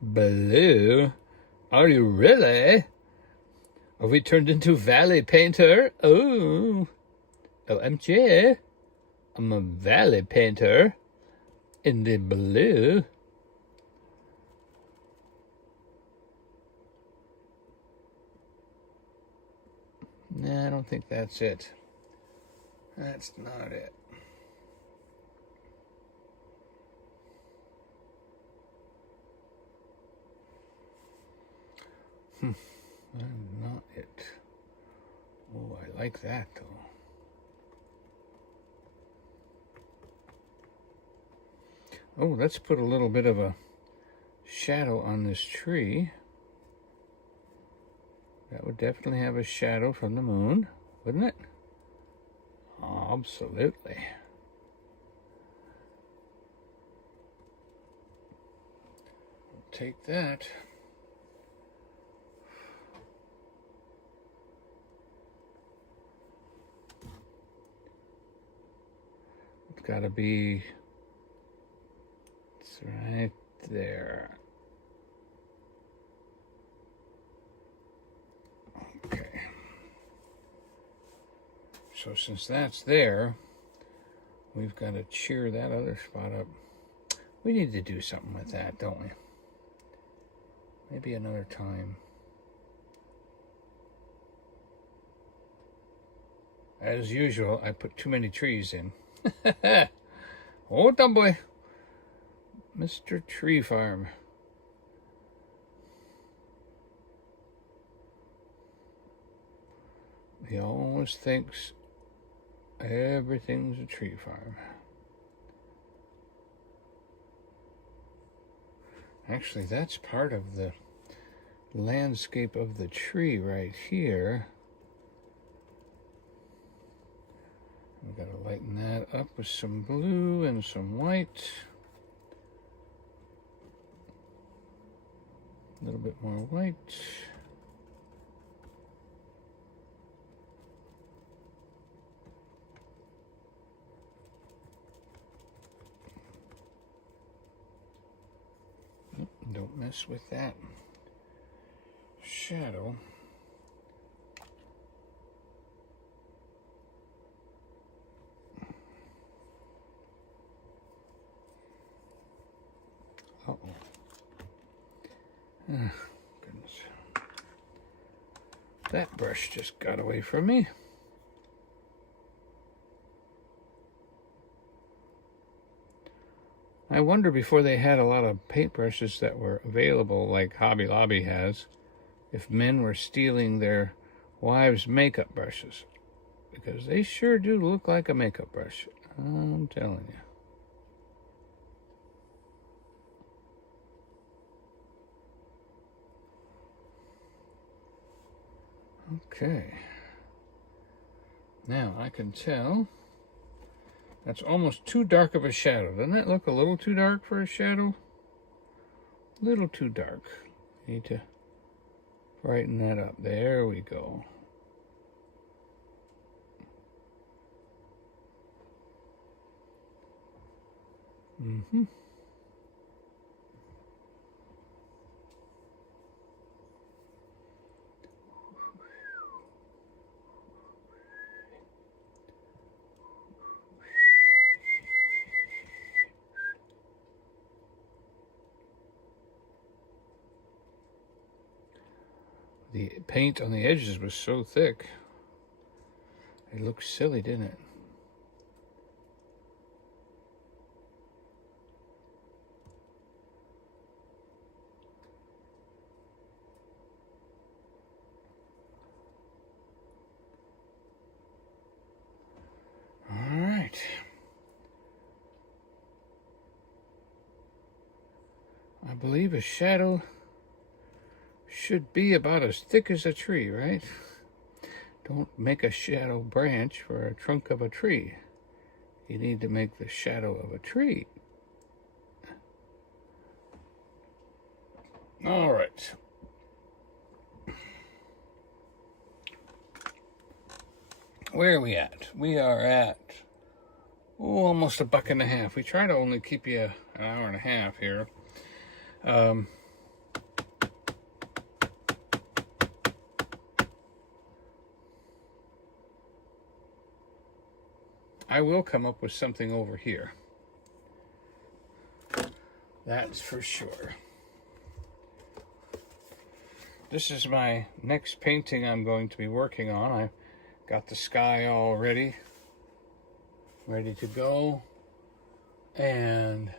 Blue? Are you really? Are we turned into Valley Painter? Oh, OMG. I'm a Valley Painter in the blue. Nah, I don't think that's it. That's not it. That's not it. Oh, I like that though. Oh, let's put a little bit of a shadow on this tree. That would definitely have a shadow from the moon, wouldn't it? Absolutely. Take that. It's got to be, it's right there. Okay. So since that's there, we've got to cheer that other spot up. We need to do something with that, don't we? Maybe another time. As usual, I put too many trees in. Oh, dumb boy. Mr. Tree Farm. He always thinks everything's a tree farm. Actually, that's part of the landscape of the tree right here. We've got to lighten that up with some blue and some white. A little bit more white. Don't mess with that shadow. Uh-oh. Goodness. That brush just got away from me. I wonder, before they had a lot of paintbrushes that were available, like Hobby Lobby has, if men were stealing their wives' makeup brushes. Because they sure do look like a makeup brush. I'm telling you. Okay. Now I can tell that's almost too dark of a shadow. Doesn't that look a little too dark for a shadow? A little too dark. Need to brighten that up. There we go. Mm-hmm. The paint on the edges was so thick. It looked silly, didn't it? All right. I believe a shadow should be about as thick as a tree, right? Don't make a shadow branch for a trunk of a tree. You need to make the shadow of a tree. All right. Where are we at? We are at almost $1.50. We try to only keep you an hour and a half here. I will come up with something over here. That's for sure. This is my next painting I'm going to be working on. I got the sky all ready to go. And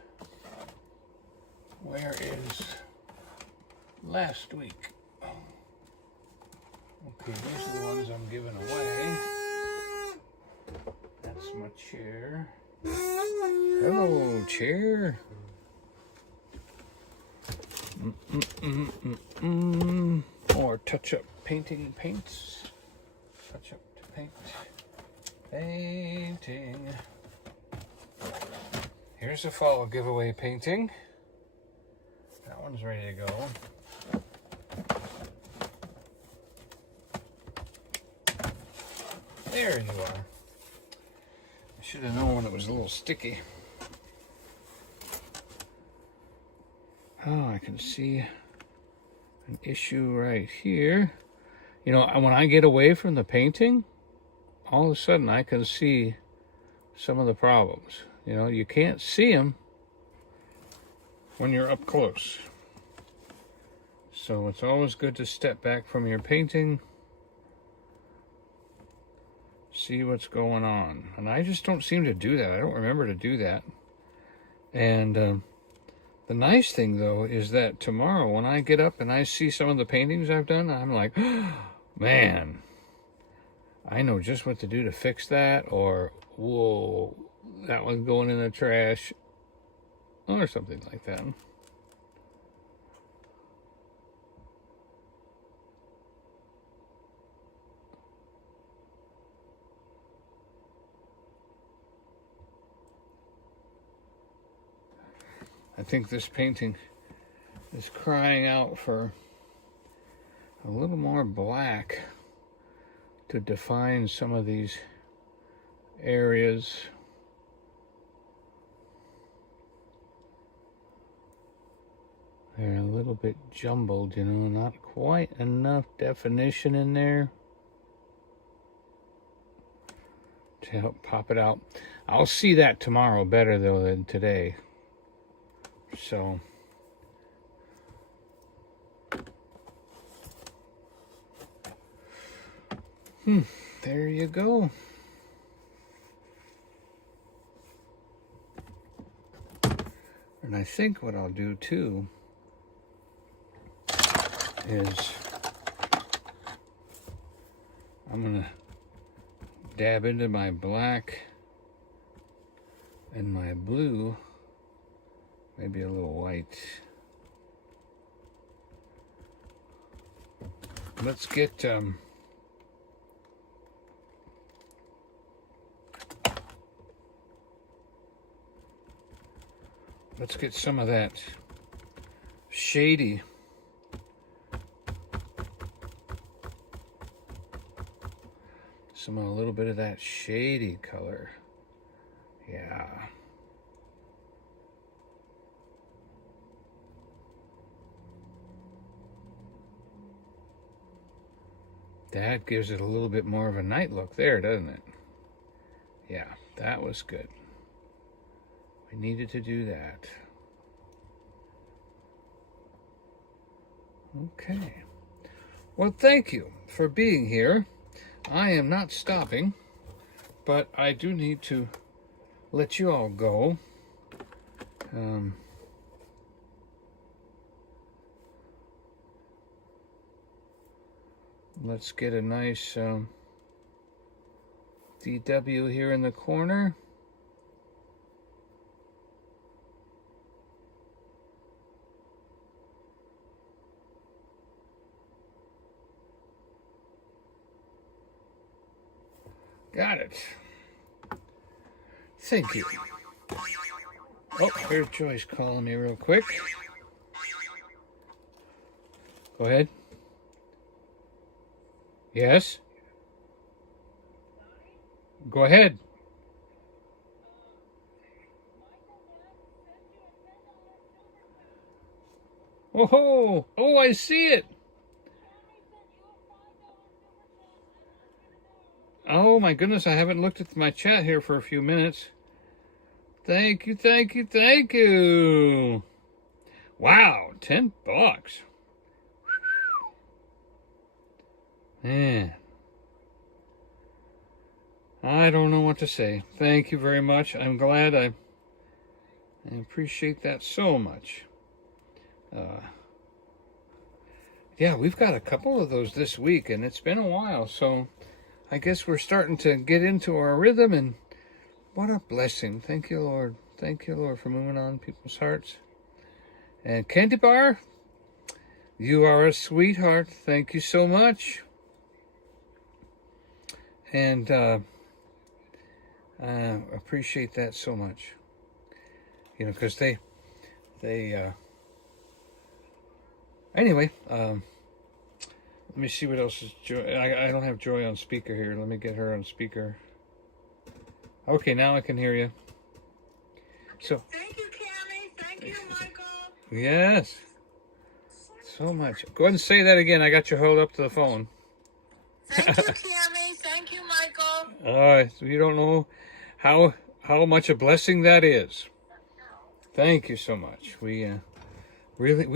where is last week? Okay, these are the ones I'm giving away. That's my chair. Hello, chair. Or touch-up painting paints. Touch-up to paint. Painting. Here's a fall giveaway painting. That one's ready to go. There you are. I should have known it was a little sticky. Oh, I can see an issue right here. You know, when I get away from the painting, all of a sudden I can see some of the problems. You know, you can't see them when you're up close. So it's always good to step back from your painting, see what's going on. And I just don't seem to do that. I don't remember to do that. And the nice thing, though, is that tomorrow when I get up and I see some of the paintings I've done, I'm like, oh, man, I know just what to do to fix that, or, whoa, that one's going in the trash, or something like that. I think this painting is crying out for a little more black to define some of these areas. They're a little bit jumbled, you know, not quite enough definition in there to help pop it out. I'll see that tomorrow better, though, than today. So, there you go. And I think what I'll do too is I'm gonna dab into my black and my blue. Maybe a little white. Let's get some of that shady a little bit of that shady color. Yeah. That gives it a little bit more of a night look there, doesn't it? Yeah, that was good. We needed to do that. Okay. Well, thank you for being here. I am not stopping, but I do need to let you all go. Let's get a nice DW here in the corner. Got it. Thank you. Oh, here's Joyce calling me real quick. Go ahead. Yes? Go ahead. Oh, oh, I see it. Oh my goodness, I haven't looked at my chat here for a few minutes. Thank you, thank you, thank you. Wow, $10. Man, I don't know what to say. Thank you very much. I'm glad. I appreciate that so much. Yeah, we've got a couple of those this week, and it's been a while, so I guess we're starting to get into our rhythm, and what a blessing. Thank you, Lord. Thank you, Lord, for moving on people's hearts. And Candy Bar, you are a sweetheart. Thank you so much. And I appreciate that so much. You know, because they anyway, let me see what else is Joy. I don't have Joy on speaker here. Let me get her on speaker. Okay, now I can hear you. So thank you, Cammie. Thank you, Michael. Yes. So much. Go ahead and say that again. I got you held up to the phone. Thank you, Cammie. Thank you, Michael. So you don't know how much a blessing that is. Thank you so much. We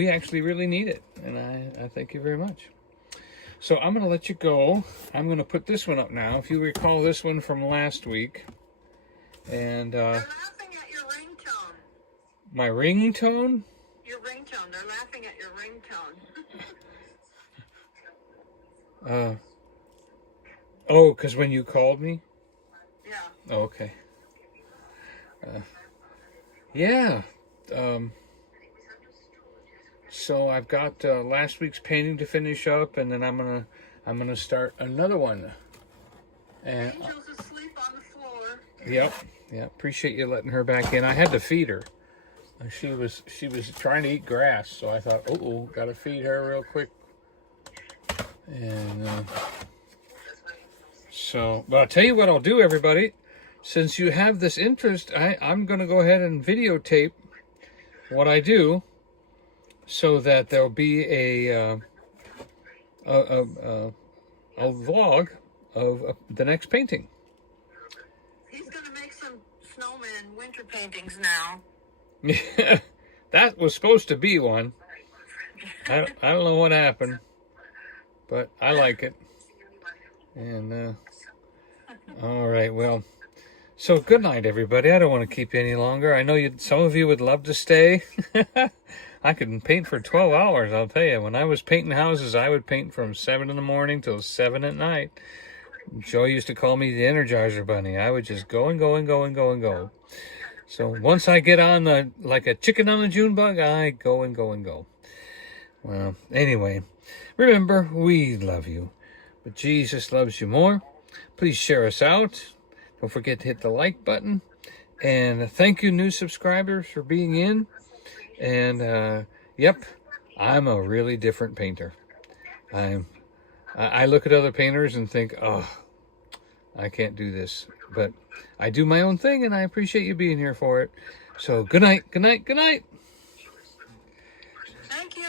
actually really need it, and I thank you very much. So I'm going to let you go. I'm going to put this one up now. If you recall this one from last week. And they're laughing at your ringtone. My ringtone? Your ringtone. They're laughing at your ringtone. Oh, because when you called me? Yeah. Oh, okay. Yeah. So I've got last week's painting to finish up, and then I'm gonna start another one. And Angel's asleep on the floor. Yep. Appreciate you letting her back in. I had to feed her. She was trying to eat grass, so I thought, gotta feed her real quick. And but I'll tell you what I'll do, everybody. Since you have this interest, I'm gonna go ahead and videotape what I do, so that there'll be a vlog of the next painting. He's gonna make some snowman winter paintings now. That was supposed to be one. I don't know what happened, but I like it. And all right, well, so good night, everybody. I don't want to keep you any longer. I know some of you would love to stay. I could paint for 12 hours, I'll tell you. When I was painting houses, I would paint from 7 in the morning till 7 at night. Joe used to call me the Energizer Bunny. I would just go and go and go and go and go. So once I get on like a chicken on a June bug, I go and go and go. Well, anyway, remember, we love you, but Jesus loves you more. Please share us out. Don't forget to hit the like button. And thank you, new subscribers, for being in. And yep, I'm a really different painter. I look at other painters and think, oh, I can't do this. But I do my own thing, and I appreciate you being here for it. So good night, good night, good night. Thank you.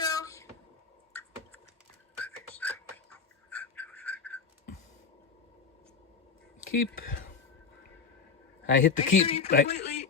Keep. I hit the Make keep. sure you completely